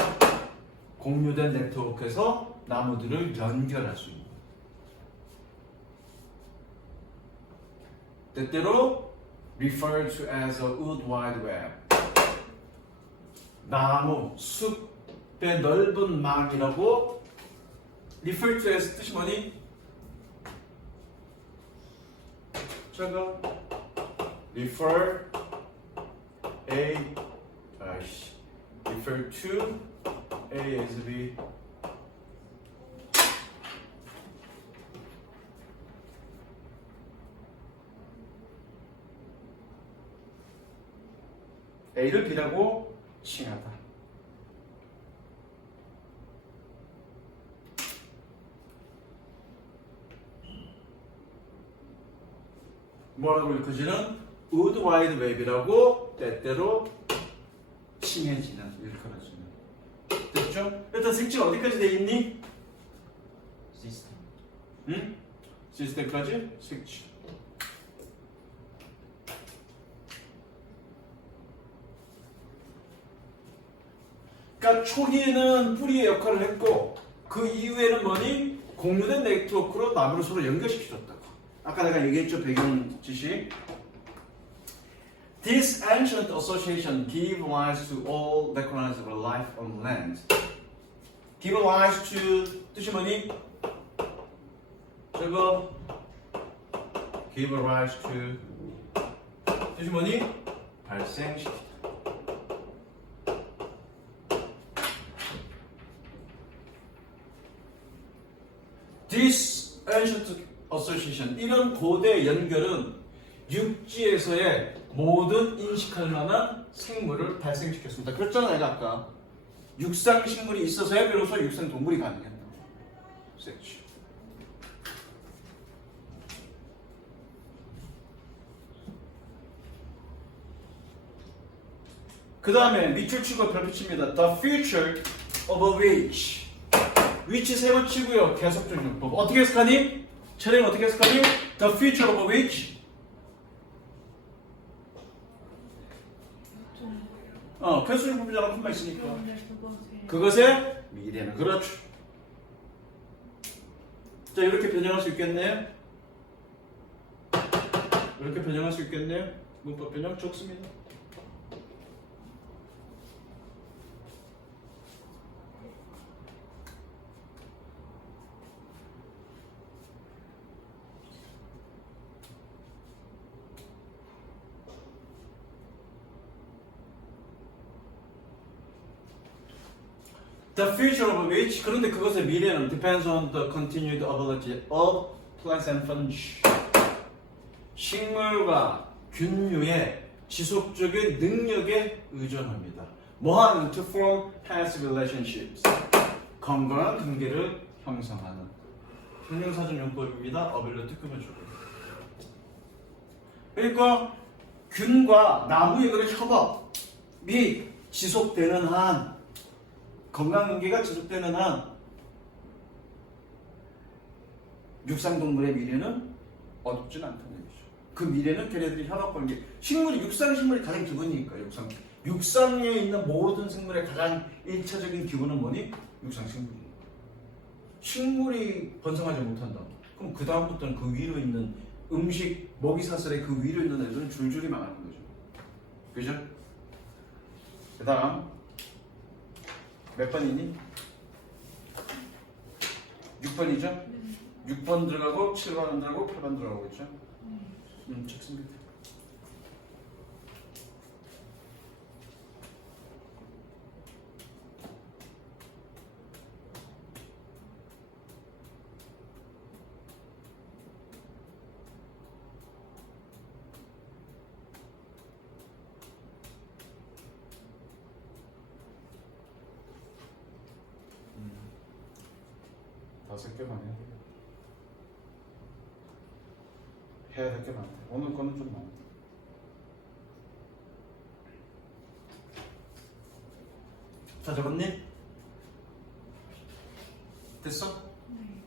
공유된 네트워크에서 나무들을 연결할 수 있는. 때때로 referred to as a wood wide web. 나무, 숲의 넓은 망이라고 refer to as 뜻이 뭐니? 저거 refer to A as B. A를 B라고 칭하다. 뭐라고 일컬어지는 wood wide web이라고 때때로 칭해지는 일컬어지는. 됐죠? 일단 색칠 어디까지 돼 있니? 시스템. 응? 시스템까지 색칠. 그러니까 초기에는 뿌리의 역할을 했고 그 이후에는 뭐니? 공유된 네트워크로 나무를 서로 연결시켜줬다고. 아까 내가 얘기했죠, 배경 지식. This ancient association gave rise to all recognizable life on land. Give rise to 뜻이 뭐니? 저거 give rise to 뜻이 뭐니? 발생시키다. This ancient association, 이런 고대 연결은 육지에서의 모든 인식할 만한 생물을 발생시켰습니다. 그랬잖아 내가 아까. 육상식물이 있어서야 비로소 육상동물이 가능했다. 섹치. 그 다음에 밑줄 치고 별표 칩니다. The future of a witch. 위치 세 번 치고요. 계속적 용법. 어떻게 해석하니? 차례는 어떻게 해석하니? The future of a witch. 계속 용법이잖아. 콤마 있으니까. 그것의 미래는. 그렇죠. 자, 이렇게 변형할 수 있겠네요. 이렇게 변형할 수 있겠네요. 문법 변형 좋습니다. The future of which, 그런데 그것의 미래는 depends on the continued ability of plants and fungi. 식물과 균류의 지속적인 능력에 의존합니다. 뭐하는? To form healthy relationships. 건강한 관계를 형성하는. 형용사전 용법입니다. 어빌러 특급을 주고. 그러니까 균과 나무의 그런 협업이 지속되는 한, 건강관계가 지속되는 한 육상동물의 미래는 어둡진 않다는 얘기죠. 그 미래는 걔네들이 협업관계. 식물이 육상식물이 가장 기본이니까. 육상에 있는 모든 생물의 가장 1차적인 기본은 뭐니? 육상식물이에요. 식물이 번성하지 못한다. 그럼 그 다음부터는 그 위로 있는 음식, 먹이사슬의 그 위로 있는 애들은 줄줄이 망하는 거죠. 그죠? 그 다음 몇 번이니? 6번이죠? 6번 들어가고 7번 들어가고 8번 들어가고 있죠? 좋습니다. 5개만 해야 돼. 해야 될 게 많대. 오늘 거는 좀 많다. 다 적었니? 됐어? 네.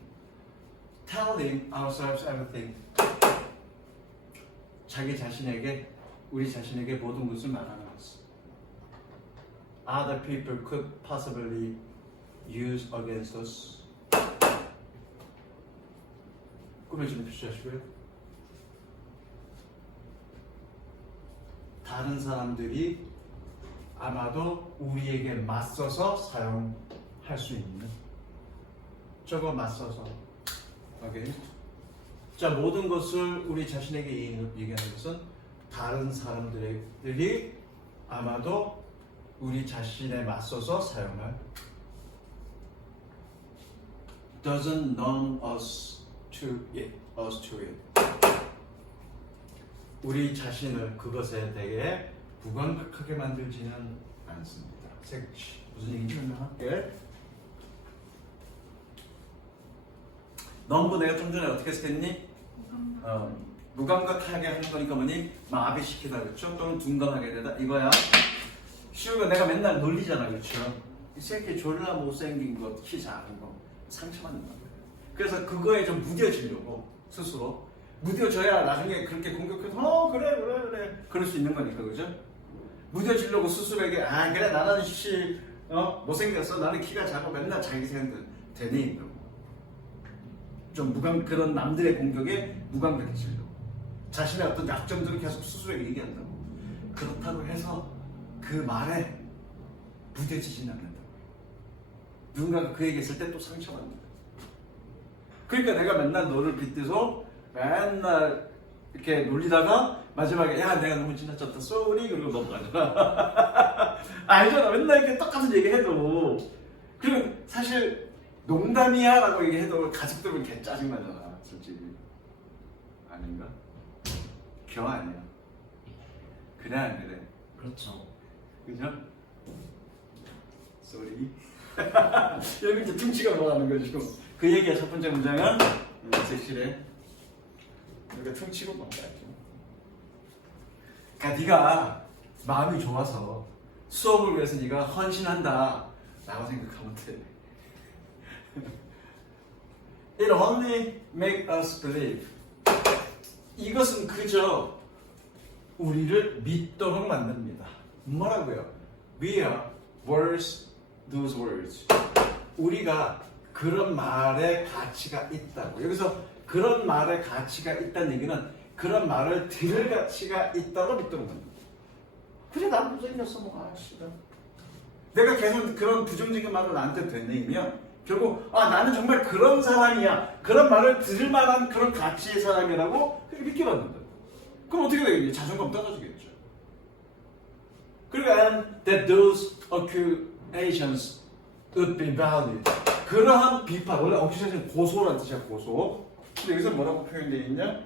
Telling ourselves everything. 자기 자신에게, 우리 자신에게 모든 것을 말하는 것을. Other people could possibly use against us. 꿈을 좀 표시하시고요. 다른 사람들이 아마도 우리에게 맞서서 사용할 수 있는 저거 맞서서. 오케이. 자, 모든 것을 우리 자신에게 얘기하는 것은 다른 사람들이 아마도 우리 자신에 맞서서 사용할 doesn't known us to it. 우리 자신을 그것에 대해 무감각하게 만들지는 않습니다. 무슨 얘기인지 설명할게. 넘부 내가 좀 전에 어떻게 했겠니? 무감각하게 하는 거니까 뭐니? 마비시키다 그렇죠? 또는 둔감하게 되다 이거야. 시우가 내가 맨날 놀리잖아 그렇죠? 이 새끼 졸라 못생긴 거, 키 작은 거 상처받는단 말이야. 그래서 그거에 좀 무뎌지려고 스스로 무뎌져야 나중에 그렇게 공격해서 그래 그럴 수 있는 거니까 그죠? 무뎌지려고 스스로에게 그래 나는 못생겼어 나는 키가 작고 맨날 자기 생각 되니 좀 그런 남들의 공격에 무감각해지려고 자신의 어떤 약점들을 계속 스스로에게 얘기한다고. 그렇다고 해서 그 말에 무뎌지진 않는다고. 누군가가 그 얘기 했을 때 또 상처받는다. 그러니까 내가 맨날 너를 빗대서 맨날 이렇게 놀리다가 마지막에 야 내가 너무 지나쳤다 쏘리 그러고 넘어가잖아. 알잖아. 맨날 이렇게 똑같은 얘기 해도 그리고 사실 농담이야 라고 얘기해도 가족들은 개 짜증나잖아 솔직히. 아닌가? 겨 아니야. 그래 안 그래? 그렇죠. 그죠? 쏘리. 여기 이제 퉁치가 뭐라는 거지. 그 얘기야. 첫 번째 문장은 섹시래. 우리가 퉁치고 넘어가야죠. 그러니까 네가 마음이 좋아서 수업을 위해서 네가 헌신한다 라고 생각하면 돼. It only make us believe. 이것은 그저 우리를 믿도록 만듭니다. 뭐라고요? We are worth those words. 우리가 그런 말에 가치가 있다고. 여기서 그런 말에 가치가 있다는 얘기는 그런 말을 들을 가치가 있다고 믿도록 만듭니다. 그래 난 부정이었어 뭐 아씨가. 내가 계속 그런 부정적인 말을 나한테 되뇌이면 결국 나는 정말 그런 사람이야. 그런 말을 들을 만한 그런 가치의 사람이라고 그렇게 믿게 만든다. 그럼 어떻게 되겠니? 자존감 떨어지겠죠. 그리고 and that those accusations would be valid. 그러한 비판, 원래 accusation 고소란 뜻이야 고소. 근데 여기서 뭐라고 표현되어 있냐?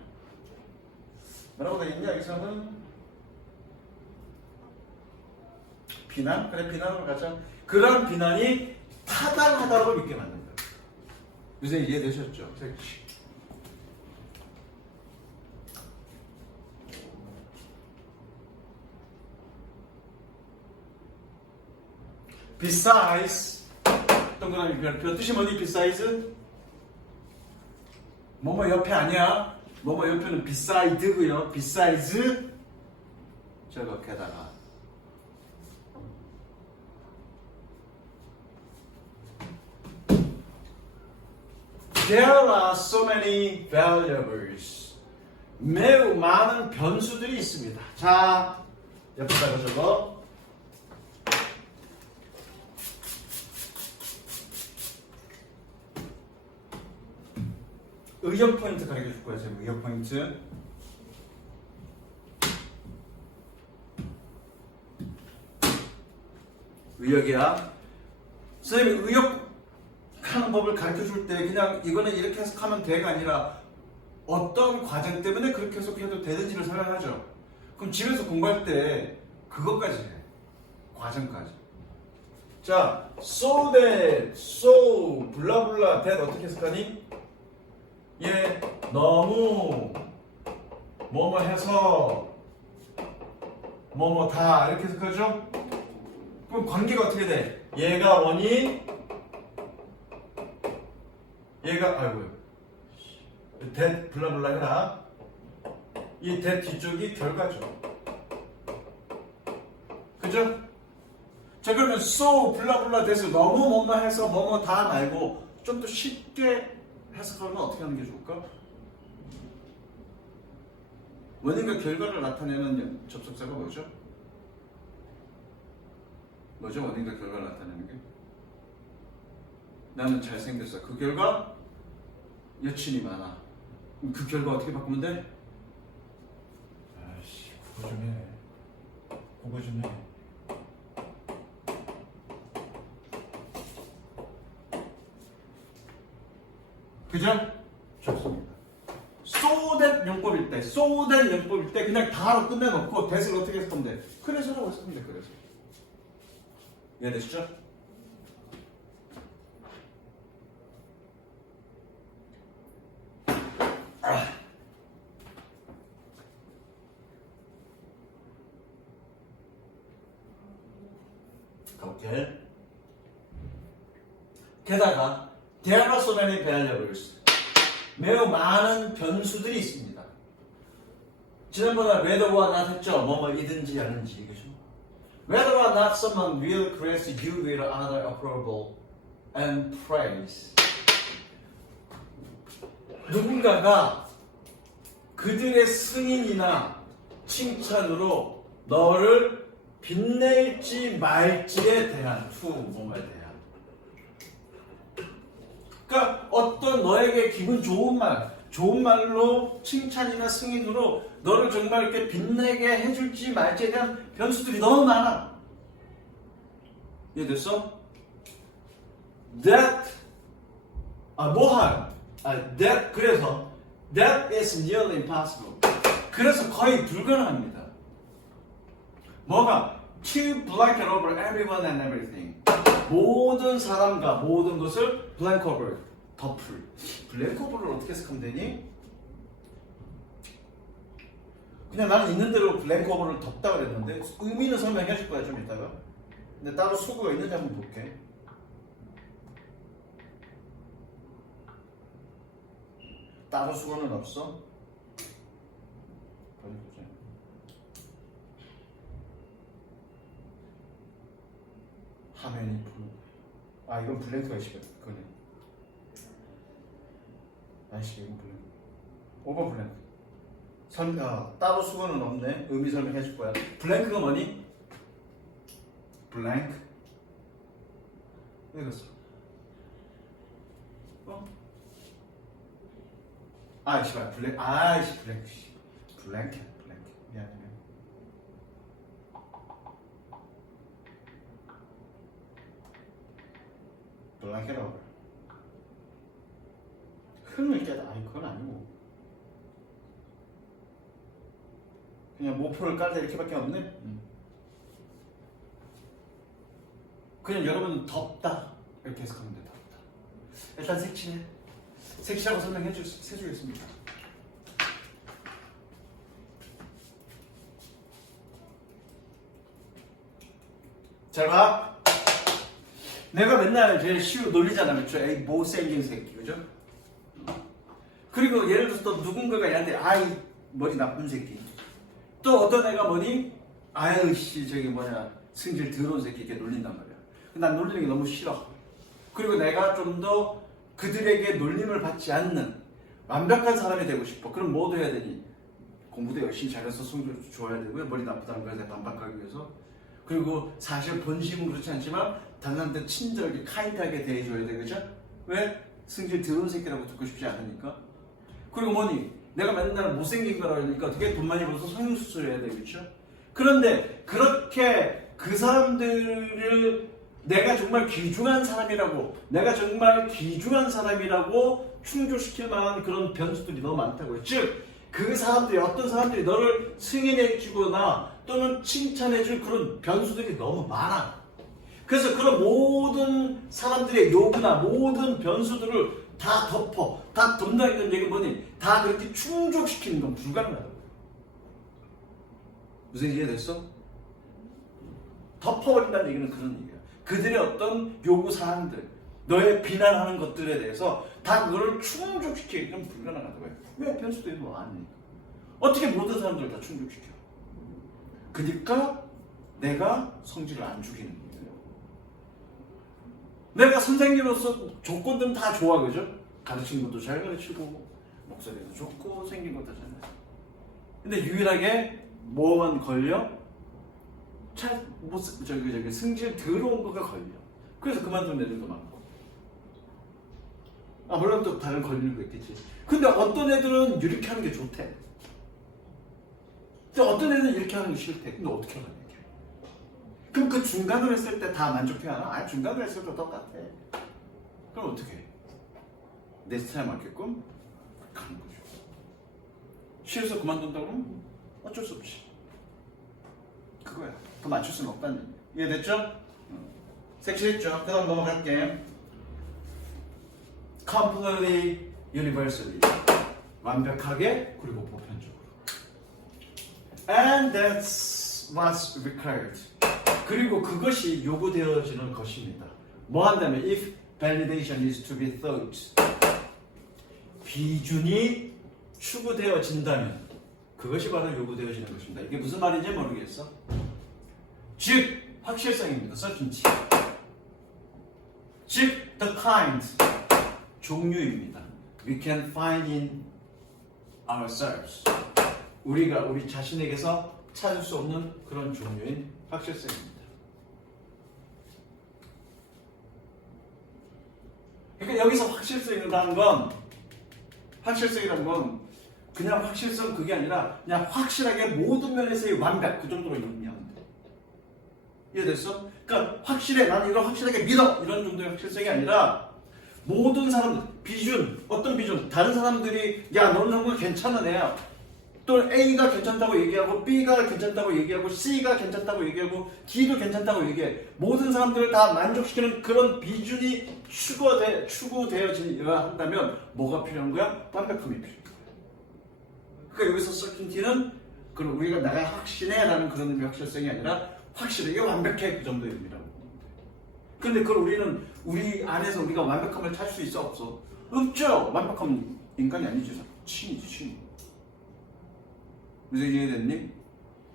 뭐라고 되어 있냐? 여기서는 비난? 그래 비난으로 가자. 그런 비난이 타당하다고 믿게 만든다. 요새 이해되셨죠? Besides 동그라미 별표 뜻이 뭐니? Besides 뭐뭐 옆에 아니야. 뭐뭐 옆에는 beside고요. Besides 저거 게다가 There are so many variables. 매우 많은 변수들이 있습니다. 자, 옆에다가 적어. 의역 포인트 가르쳐 줄 거야, 지금 의역 포인트. 의역이야. 선생님이 의역 하는 법을 가르쳐 줄 때 그냥 이거는 이렇게 해석하면 돼가 아니라 어떤 과정 때문에 그렇게 해석해도 되는지를 설명하죠. 그럼 집에서 공부할 때 그것까지 해. 과정까지. 자, so that, so, 블라블라, that 어떻게 해석하니? 얘 너무 뭐뭐 해서 뭐뭐다 이렇게 해석하죠? 그럼 관계가 어떻게 돼? 얘가 원인, 얘가 아이고요. that 블라블라 해라. 이 that 뒤쪽이 결과죠. 그죠? 자 그러면 so 블라블라 돼서 너무 뭐뭐 해서 뭐뭐 다 말고 좀 더 쉽게 해석하면 어떻게 하는 게 좋을까? 원인과 결과를 나타내는 접속사가 뭐죠? 뭐죠? 원인과 결과를 나타내는 게? 나는 잘생겼어. 그 결과 여친이 많아. 그럼 그 결과 어떻게 바꾸면 돼? 아이씨 그거 좀 해. 그거 좀 해. 그죠? 좋습니다. so that 용법일 때, so that 용법일 때 그냥 다로 끝내놓고 that을 어떻게 해석하면 돼? 그래서라고 해석하면 돼. 그래서. 이해되시죠? 오케이. 게다가 there are so many variables. 매우 많은 변수들이 있습니다. 지난번에 whether와 not 했죠. 뭐뭐이든지 아닌지 그죠? Whether or not someone will grace you with honor, approval, and praise. 누군가가 그들의 승인이나 칭찬으로 너를 빛낼지 말지에 대한 뭐뭐에 대한. 그러니까 어떤 너에게 기분 좋은 말, 좋은 말로 칭찬이나 승인으로 너를 정말 이렇게 빛내게 해줄지 말지에 대한 변수들이 너무 많아. 이해됐어? That that 그래서 that is nearly impossible. 그래서 거의 불가능합니다. 뭐가? To blanket over everyone and everything. 모든 사람과 모든 것을 blank over, 덮을. blank over를 어떻게 해석하면 되니? 그냥 나는 있는 대로 blank over를 덮다 그랬는데 의미는 설명해 줄 거야 좀 이따가. 근데 따로 수고가 있는지 한번 볼게. 따로 수고는 없어. 빨리 보자. 화면이 이건 블랭크가 있어. 그거네. 아이씨 이건 블랭크. 오버 블랭크. 따로 수고는 없네. 의미 설명해 줄 거야. 블랭크가 뭐니? 블랭크. 읽었어. 아이씨 블랭크. 블랭크. 미안해. 블랭크라고. 흥을 깨다. 그건 아니고. 그냥 모포를 깔다 이렇게밖에 없네. 그냥 여러분은 덥다 이렇게 해석하면 돼. 덥다. 일단 색칠해. 색칠하고 해주겠습니다. 잘 봐. 내가 맨날 제일 쉬운 놀리잖아. 그쵸? 에이 못생긴 새끼. 그죠? 그리고 예를 들어서 또 누군가가 얘한테 아이 머리 나쁜 새끼. 또 어떤 애가 뭐니? 아유 씨 저기 승질 더러운 새끼 이렇게 놀린단 말이야. 난 놀리는 게 너무 싫어. 그리고 내가 좀 더 그들에게 놀림을 받지 않는 완벽한 사람이 되고 싶어. 그럼 뭐도 해야 되니? 공부도 열심히 잘해서 성적도 좋아야 되고요. 머리 나쁘다는 거에 대해 반박하기 위해서. 그리고 사실 본심은 그렇지 않지만 단한테 친절하게 카인드하게 대해줘야 돼. 그죠? 왜? 승질 더러운 새끼라고 듣고 싶지 않으니까. 그리고 뭐니? 내가 맨날 못생긴 거라 그러니까 어떻게 돈 많이 벌어서 성형수술 해야 돼. 그렇죠? 그런데 그렇게 그 사람들을 내가 정말 귀중한 사람이라고 충족시킬 만한 그런 변수들이 너무 많다고요. 즉, 그 사람들이 어떤 사람들이 너를 승인해 주거나 또는 칭찬해 줄 그런 변수들이 너무 많아. 그래서 그런 모든 사람들의 요구나 모든 변수들을 다 덮어, 다 덮는다는 얘기는 뭐니? 다 그렇게 충족시키는 건 불가능하다고. 무슨 이해됐어? 덮어버린다는 얘기는 그런 얘기야. 그들의 어떤 요구 사항들, 너의 비난하는 것들에 대해서 다 그걸 충족시키기는 불가능하다고 해요. 왜? 변수들이 뭐 아니니까. 어떻게 모든 사람들을 다 충족시켜? 그러니까 내가 성질을 안 죽이는 거예요. 내가 선생님으로서 조건들은 다 좋아, 그죠? 가르치는 것도 잘 가르치고 목소리도 좋고 생긴 것도 잘. 근데 유일하게 뭐만 걸려? 승질 더러운 거가 걸려. 그래서 그만둔 애들도 많고. 물론 또 다른 걸리는 거 있겠지. 근데 어떤 애들은 이렇게 하는 게 좋대. 근데 어떤 애들은 이렇게 하는 게 싫대. 근데 어떻게 하냐? 그럼 그 중간으로 했을 때 다 만족해 하나? 중간으로 했을 때 똑같아. 그럼 어떻게 해? 내 스타일 맞게끔 가는 거죠. 싫어서 그만둔다고 하면 어쩔 수 없지. 그거야. 더 맞출 수는 없다는 얘기. 이해됐죠? 섹시했죠? 그 다음 넘어갈게. Completely, universally. 완벽하게, 그리고 보편적으로. And that's what's required. 그리고 그것이 요구되어지는 것입니다. 뭐 한다면 if validation is to be thought. 비준이 추구되어진다면 그것이 바로 요구되어지는 것입니다. 이게 무슨 말인지 모르겠어. 즉 확실성입니다. certainty. 즉 the kind. 종류입니다. We can find in ourselves. 우리가 우리 자신에게서 찾을 수 없는 그런 종류인 확실성입니다. 그러니까 여기서 확실성이라는 건 그냥 확실성 그게 아니라 그냥 확실하게 모든 면에서의 완벽 그 정도로 의미하면 돼. 이해됐어? 그러니까 확실해 나는 이걸 확실하게 믿어 이런 정도의 확실성이 아니라 모든 사람들 비준 어떤 비준 다른 사람들이 야 너는 정말 괜찮은 애야. 또 A가 괜찮다고 얘기하고 B가 괜찮다고 얘기하고 C가 괜찮다고 얘기하고 D도 괜찮다고 얘기해. 모든 사람들을 다 만족시키는 그런 비준이 추구되어져야 한다면 뭐가 필요한 거야? 완벽함이 필요한 거야. 그러니까 여기서 certainty는 그럼 우리가 내가 확신해 라는 그런 의미의 확실성이 아니라 확실해 이게 완벽해 그 정도의 의미라고. 근데 그걸 우리는 우리 안에서 우리가 완벽함을 찾을 수 있어 없어? 없죠. 완벽한 인간이 아니지. 신이지 신. 무슨 이해됐니?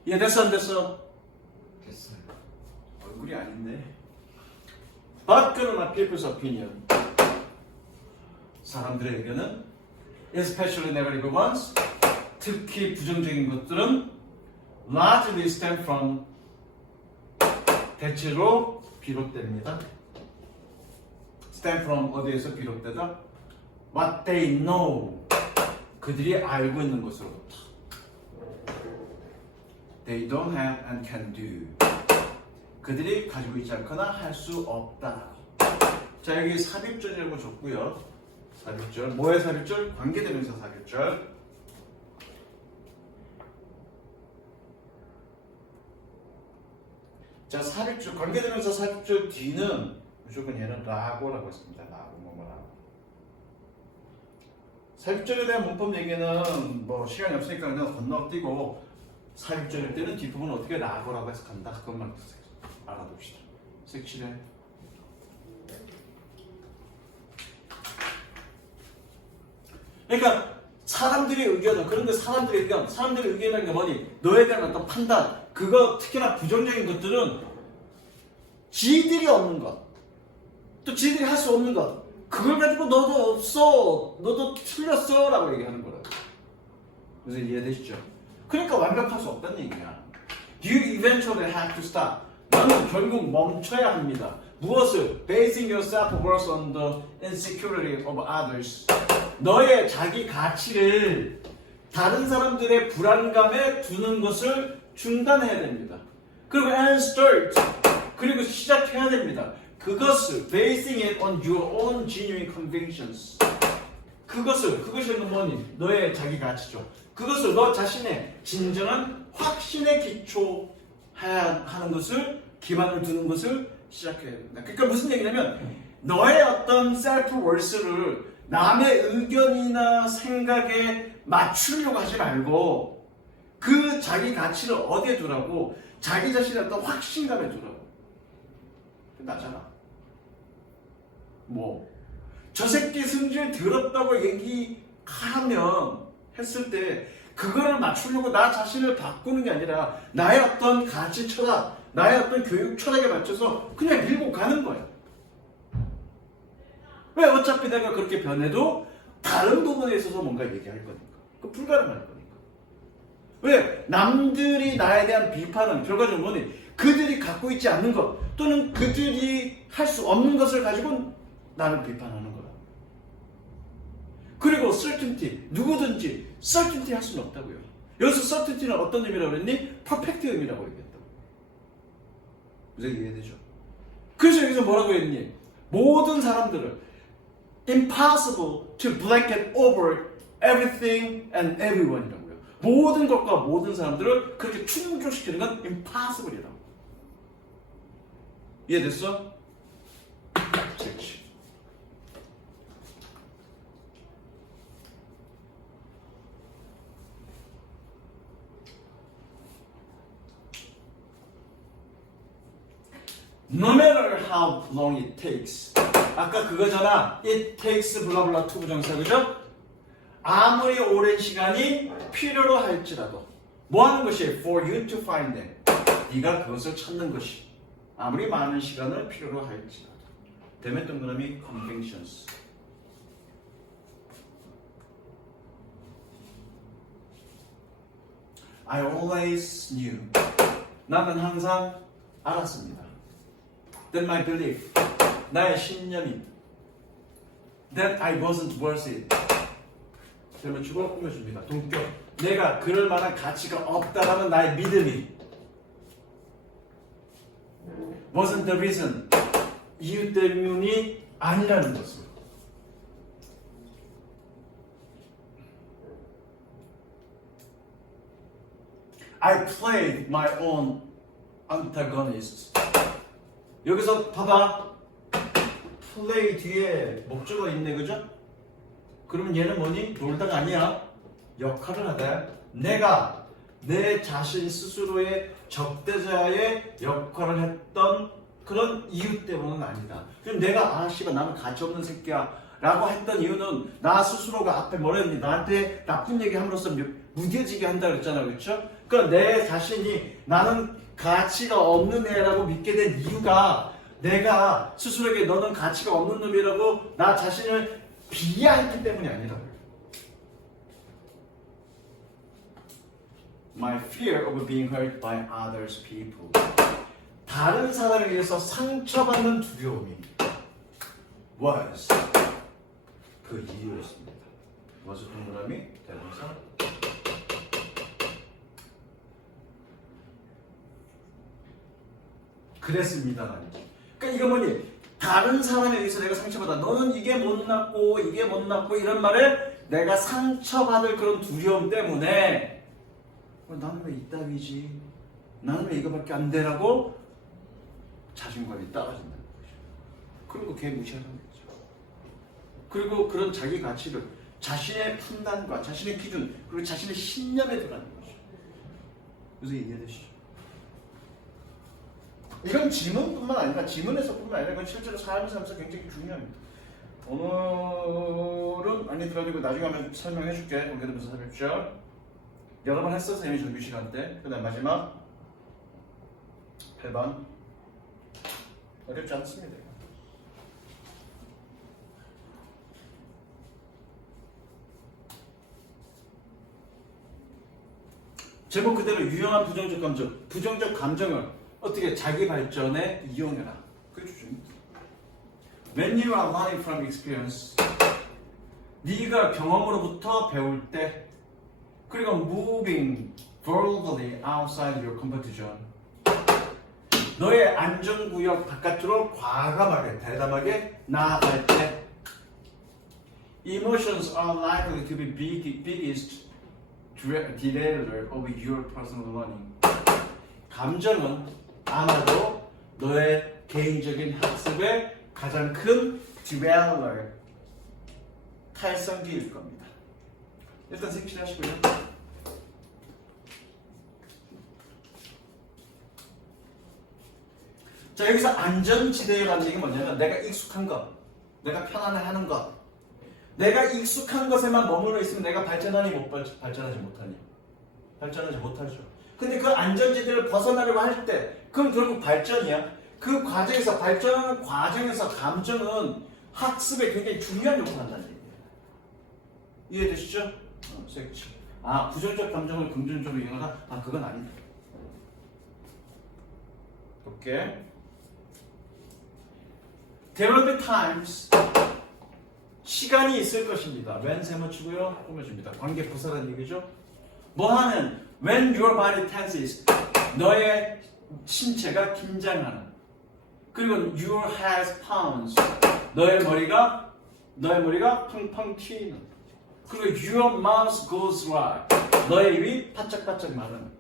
이해됐어 안 됐어? 됐어요. 얼굴이 아닌데. But 그러나 people's opinion. 사람들의 의견은 especially negative ones. 특히 부정적인 것들은 largely stem from 대체로 비롯됩니다. stem from 어디에서 비롯되다? What they know. 그들이 알고 있는 것으로부터. They don't have and can do. 그들이 가지고 있지 않거나 할 수 없다. 자 여기 삽입절이라고 줬고요. 삽입절 뭐의 삽입절? 관계대명사 삽입절. 자 삽입절 관계대명사 삽입절 뒤는 무조건 얘는 라고라고 했습니다. 라고 뭐라고. 삽입절에 대한 문법 얘기는 뭐 시간이 없으니까 그냥 건너뛰고. 삽입절일 때는 뒷부분은 어떻게 라고라고 해석한다. 그것만 알아둡시다. 섹시해. 그러니까 사람들의 의견은 그런데 사람들의 의견이라는 게 뭐니? 너에 대한 어떤 판단 그거 특히나 부정적인 것들은 지들이 없는 것 또 지들이 할 수 없는 것 그걸 가지고 너도 없어 너도 틀렸어 라고 얘기하는 거라고. 무슨 이해되시죠? 그러니까 완벽할 수 없다는 얘기야. You eventually have to stop. 너는 결국 멈춰야 합니다. 무엇을? Basing your self-worth on the insecurity of others. 너의 자기 가치를 다른 사람들의 불안감에 두는 것을 중단해야 됩니다. 그리고 and start. 그리고 시작해야 됩니다. 그것을 basing it on your own genuine convictions. 그것이 뭐니? 너의 자기 가치죠. 그것을 너 자신의 진정한 확신에 기초하는 것을 기반을 두는 것을 시작해야 된다. 그러니까 무슨 얘기냐면 너의 어떤 셀프 월스를 남의 의견이나 생각에 맞추려고 하지 말고 그 자기 가치를 어디에 두라고? 자기 자신의 어떤 확신감에 두라고. 나잖아. 뭐 저 새끼 승질 들었다고 얘기하면 했을 때 그거를 맞추려고 나 자신을 바꾸는 게 아니라 나의 어떤 가치 철학, 나의 어떤 교육 철학에 맞춰서 그냥 밀고 가는 거야. 왜? 어차피 내가 그렇게 변해도 다른 부분에 있어서 뭔가 얘기할 거니까. 그 불가능할 거니까. 왜? 남들이 나에 대한 비판은 결과적으로 뭐니? 그들이 갖고 있지 않는 것 또는 그들이 할 수 없는 것을 가지고 나를 비판하는 거야. 그리고 certainty, 누구든지 certainty 할 수는 없다고요. 여기서 certainty는 어떤 의미라고 그랬니? 퍼펙트 의미라고 얘기했다고. 무슨 이해되죠? 그래서 여기서 뭐라고 했니? 모든 사람들을 impossible to blanket over everything and everyone이라고요. 모든 것과 모든 사람들을 그렇게 충족시키는 건 impossible이라고. 이해됐어? 그렇지. No matter how long it takes. 아까 그거잖아. It takes 블라블라 to 부정사 그죠? 아무리 오랜 시간이 필요로 할지라도 뭐 하는 것이? For you to find them. 네가 그것을 찾는 것이 아무리 많은 시간을 필요로 할지라도. 대면 동그라미 convictions. I always knew. 나는 항상 알았습니다. That my belief, 나의 신념이 that I wasn't worth it. 대면 주고 꾸며줍니다. 동격. 내가 그럴 만한 가치가 없다라는 나의 믿음이 wasn't the reason. 이유 때문이 아니라는 것을. I played my own antagonist. 여기서 봐봐. play 뒤에 목적어 있네, 그죠? 그러면 얘는 뭐니? 놀다가 아니야. 역할을 하다. 내가 내 자신 스스로의 적대자의 역할을 했던 그런 이유 때문은 아니다. 그럼 내가 씨발 나는 가치 없는 새끼야 라고 했던 이유는 나 스스로가 앞에 뭐라 했니? 나한테 나쁜 얘기 함으로써 무뎌지게 한다 그랬잖아, 그렇죠? 그러니까 내 자신이 나는 가치가 없는 애라고 믿게 된 이유가 내가 스스로에게 너는 가치가 없는 놈이라고 나 자신을 비하했기 때문이 아니라고요. My fear of being hurt by others people. 다른 사람에 의해서 상처받는 두려움이 was 그 이유였습니다. was 동그라미 대명사. 그랬습니다. 그러니까 이거 뭐니? 다른 사람에 의해서 내가 상처받아. 너는 이게 못났고 이게 못났고 이런 말을 내가 상처받을 그런 두려움 때문에 나는 왜 이따위지? 나는 왜 이거밖에 안 되라고 자신감이 떨어진다는 거죠. 그리고 걔 무시하는 거죠. 그리고 그런 자기 가치를 자신의 판단과 자신의 기준 그리고 자신의 신념에 들어가는 거죠. 그래서 이해되시죠? 이건 지문뿐만 아니라 지문에서뿐만 아니라 이건 실제로 삶에서 굉장히 중요합니다. 오늘은 아니더라도 나중에 한번 설명해 줄게. 연결되면서 살펴보죠. 여러 번 했어 선생님이 정규 시간 때. 그 다음 마지막 8번. 어렵지 않습니다. 제목 그대로 유용한 부정적 감정. 부정적 감정을 어떻게 자기 발전에 이용해라. 그게 주제입니다. When you are learning from experience, 네가 경험으로부터 배울 때, 그리고 moving boldly outside your comfort zone, 너의 안전구역 바깥으로 과감하게, 대담하게 나아갈 때, emotions are likely to be biggest derailer of your personal learning. 감정은 아마도 너의 개인적인 학습의 가장 큰 derailleur, 탈선기일 겁니다. 일단 색칠하시고요. 자, 여기서 안전지대라는 얘기 뭐냐면 내가 익숙한 것, 내가 편안해하는 것, 내가 익숙한 것에만 머물러 있으면 내가 발전하지 못하니? 발전하지 못하죠. 근데 그 안전지대를 벗어나려고 할 때 그건 결국 발전이야. 그 과정에서 발전하는 과정에서 감정은 학습에 굉장히 중요한 역할을 한다는 얘기예요. 이해되시죠? 색칠. 아, 부정적 감정을 긍정적으로 이용하다? 아, 그건 아니다. 볼게. There will be times, 시간이 있을 것입니다. when 세모치고요. 꾸며줍니다. 관계 부사라는 얘기죠. 뭐하는? When your body tenses, 너의 신체가 긴장하는. 그리고 your head pounds, 너의 머리가 팡팡 튀는. 그리고 your mouth goes right, 너의 입이 바짝바짝 마르는.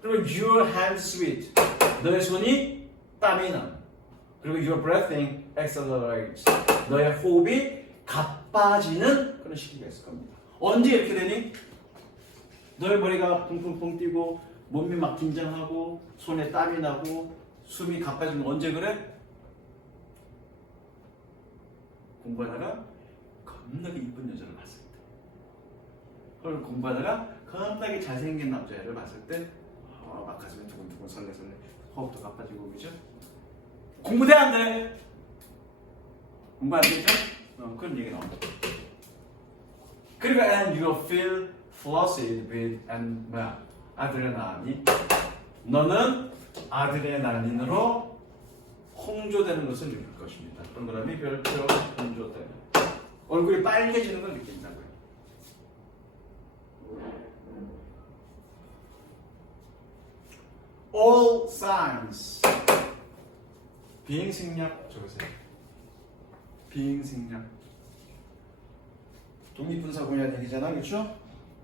그리고 your hands sweat, 너의 손이 땀이 나는. 그리고 your breathing accelerates, 너의 호흡이 가빠지는 그런 시기가 있을 겁니다. 언제 이렇게 되니? 너의 머리가 펑펑펑 뛰고 몸이 막 긴장하고 손에 땀이 나고 숨이 가빠지면 언제 그래? 공부하다가 겁나게 이쁜 여자를 봤을 때, 그걸 공부하다가 겁나게 잘생긴 남자애를 봤을 때, 막 가슴이 두근두근 설레설레, 호흡도 가빠지고, 그죠? 공부 돼 안 돼? 공부 안 되죠? 그런 얘기 나옵니다. 그리고 and you feel flustered with 아드레날린. 너는 아드레날린으로 홍조되는 것을 느낄 것입니다. 동그라미 별표 홍조되는. 얼굴이 빨개지는 걸 느낀다고요. All signs. 비행식량 적으세요. 비행식량. 독립분사공이라는 얘기잖아, 그렇죠?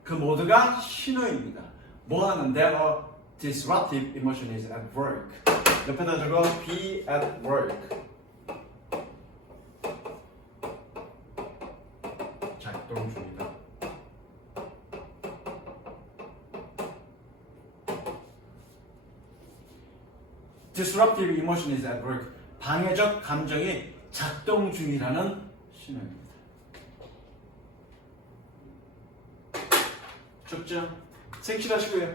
그 모두가 신호입니다. 뭐하는? There are disruptive emotions at work. 옆에다 적어 be at work. 작동 중이다. Disruptive emotions at work. 방해적 감정이 작동 중이라는 신호입니다. 적죠? 색칠하시고요.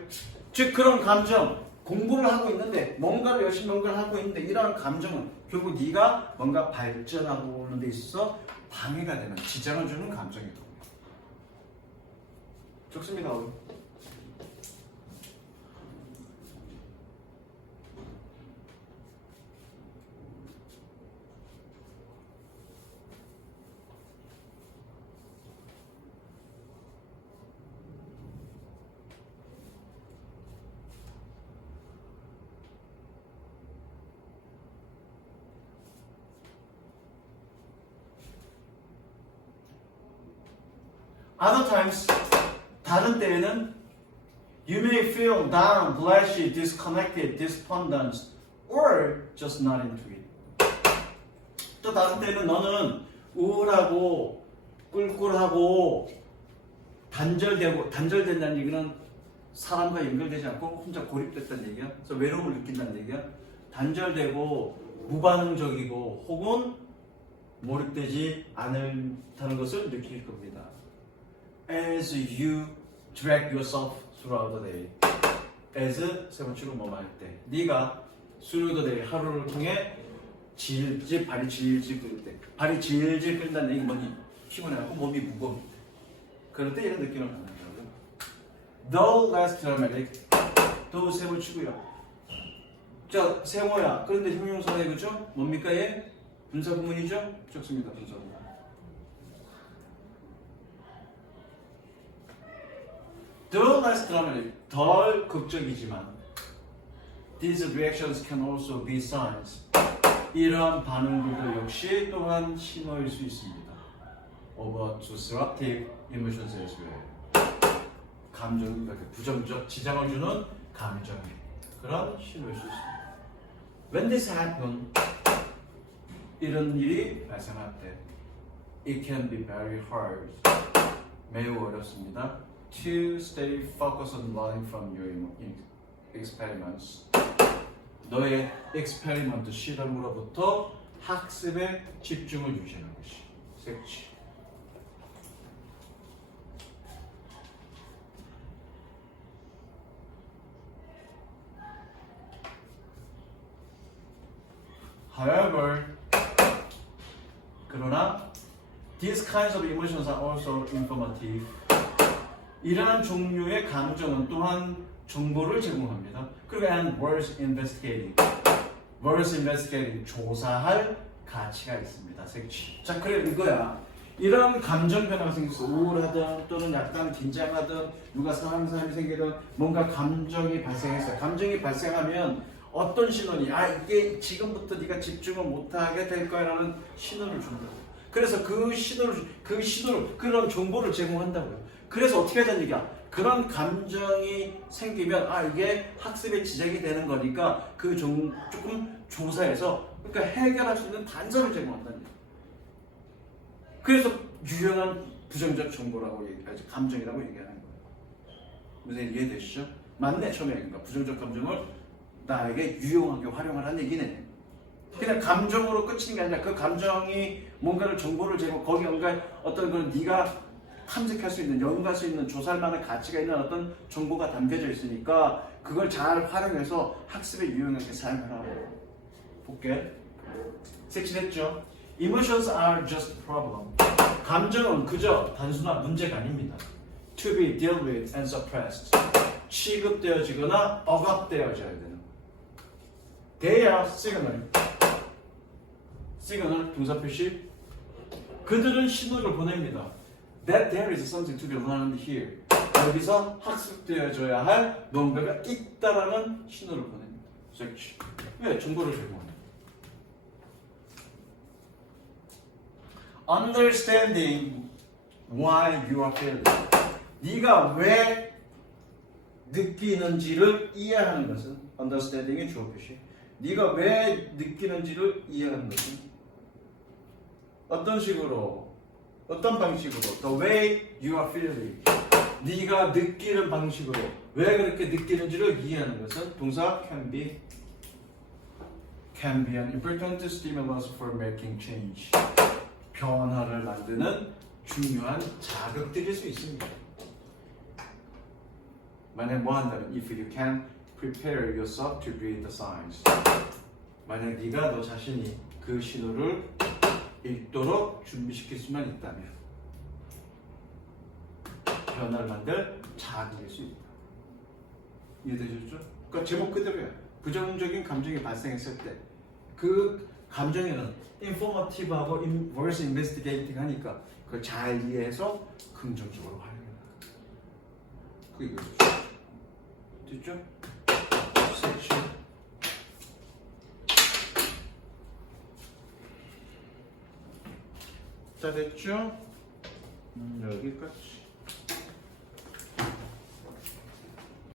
즉 그런 감정, 공부를 하고 있는데 뭔가를 열심히 뭔가를 하고 있는데 이러한 감정은 결국 네가 뭔가 발전하고 오는 데 있어서 방해가 되는, 지장을 주는 감정이다. 좋습니다. Other times, 다른 때에는 you may feel down, blessed, disconnected, despondent, or just not into it. 또 다른 때는 너는 우울하고 꿀꿀하고 단절된다는 얘기는 사람과 연결되지 않고 혼자 고립됐다는 얘기야. 그래서 외로움을 느낀다는 얘기야. 단절되고 무반응적이고 혹은 몰입되지 않다는 것을 느낄 겁니다. As you drag yourself throughout the day. As 세번치고 뭐뭐 할 때. 네가 through the day 하루를 통해 발이 질질 끓을 때. 발이 질질 끓는다는 얘기 뭐니? 피곤해하고 몸이 무거울 때. 그럴 때 이런 느낌을 받는다고요. Though less dramatic. though 세번치고요. 자, 세모야. 그런데 형용사네, 그죠? 뭡니까 얘? 분사구문이죠? 좋습니다. 분사구문. Though less dramatic, 덜 극적이지만 these reactions can also be signs. 이러한 반응들도 역시 또한 신호일 수 있습니다. Of disruptive emotions as well. 감정, 부정적 지장을 주는 감정의 그런 신호일 수 있습니다. When this happens, 이런 일이 발생할 때 it can be very hard. 매우 어렵습니다. To stay focused on learning from your experiments. 너의 experiment 실험으로부터 학습에 집중을 유지하는 것이 색치. However, 그러나 these kinds of emotions are also informative. 이러한 종류의 감정은 또한 정보를 제공합니다. 그리고 and worth investigating. worth investigating 조사할 가치가 있습니다. 색치. 자, 그래 이거야. 이런 감정 변화가 생겨서 우울하든 또는 약간 긴장하든 누가 사람이 생기든 뭔가 감정이 발생했어요. 감정이 발생하면 어떤 신호니? 아, 이게 지금부터 네가 집중을 못하게 될 거야라는 신호를 준다고. 그래서 그 신호를 그런 정보를 제공한다고요. 그래서 어떻게 하자는 얘기야? 그런 감정이 생기면 아, 이게 학습에 지장이 되는 거니까 그 조금 조사해서 그러니까 해결할 수 있는 단서를 제공한다는 얘기야. 그래서 유용한 부정적 정보라고 얘기하지, 감정이라고 얘기하는 거예요. 무슨 이해되시죠? 맞네, 처음에. 그러니까 부정적 감정을 나에게 유용하게 활용하라는 얘기네. 그냥 감정으로 끝이는 게 아니라 그 감정이 뭔가를 정보를 제공, 거기 뭔가 어떤 그 네가 탐색할 수 있는, 연구할 수 있는, 조사할 만한 가치가 있는 어떤 정보가 담겨져 있으니까 그걸 잘 활용해서 학습에 유용하게 사용하라고. 볼게. 색칠했죠? Emotions are just problem. 감정은 그저 단순한 문제가 아닙니다. To be dealt with and suppressed. 취급되어지거나 억압되어져야 되는. They are signal. signal 동사 표시. 그들은 신호를 보냅니다. That there is something to be learned here. 여기서 학습되어져야 할 뭔가가 있다라는 신호를 보냅니다. 그렇지. 왜? 정보를 제공합니다. Understanding why you are feeling. 네가 왜 느끼는지를 이해하는 것은 understanding의 주어 표시. 네가 왜 느끼는지를 이해하는 것은 어떤 식으로, 어떤 방식으로, the way you are feeling. 네가 느끼는 방식으로 왜 그렇게 느끼는지를 이해하는 것은 동사 can be an important stimulus for making change. 변화를 만드는 중요한 자극들일 수 있습니다. 만약 뭐 한다면 if you can prepare yourself to read the signs. 만약 네가 너 자신이 그 신호를 읽도록 준비시킬 수만 있다면 변화를 만들 자극일 수 있다. 이해되셨죠? 그러니까 제목 그대로야. 부정적인 감정이 발생했을 때 그 감정에는 informative하고 worth investigating 하니까 그걸 잘 이해해서 긍정적으로 활용해라. 그게 이거죠. 됐죠? 섹션. 자, 됐죠? 여기까지.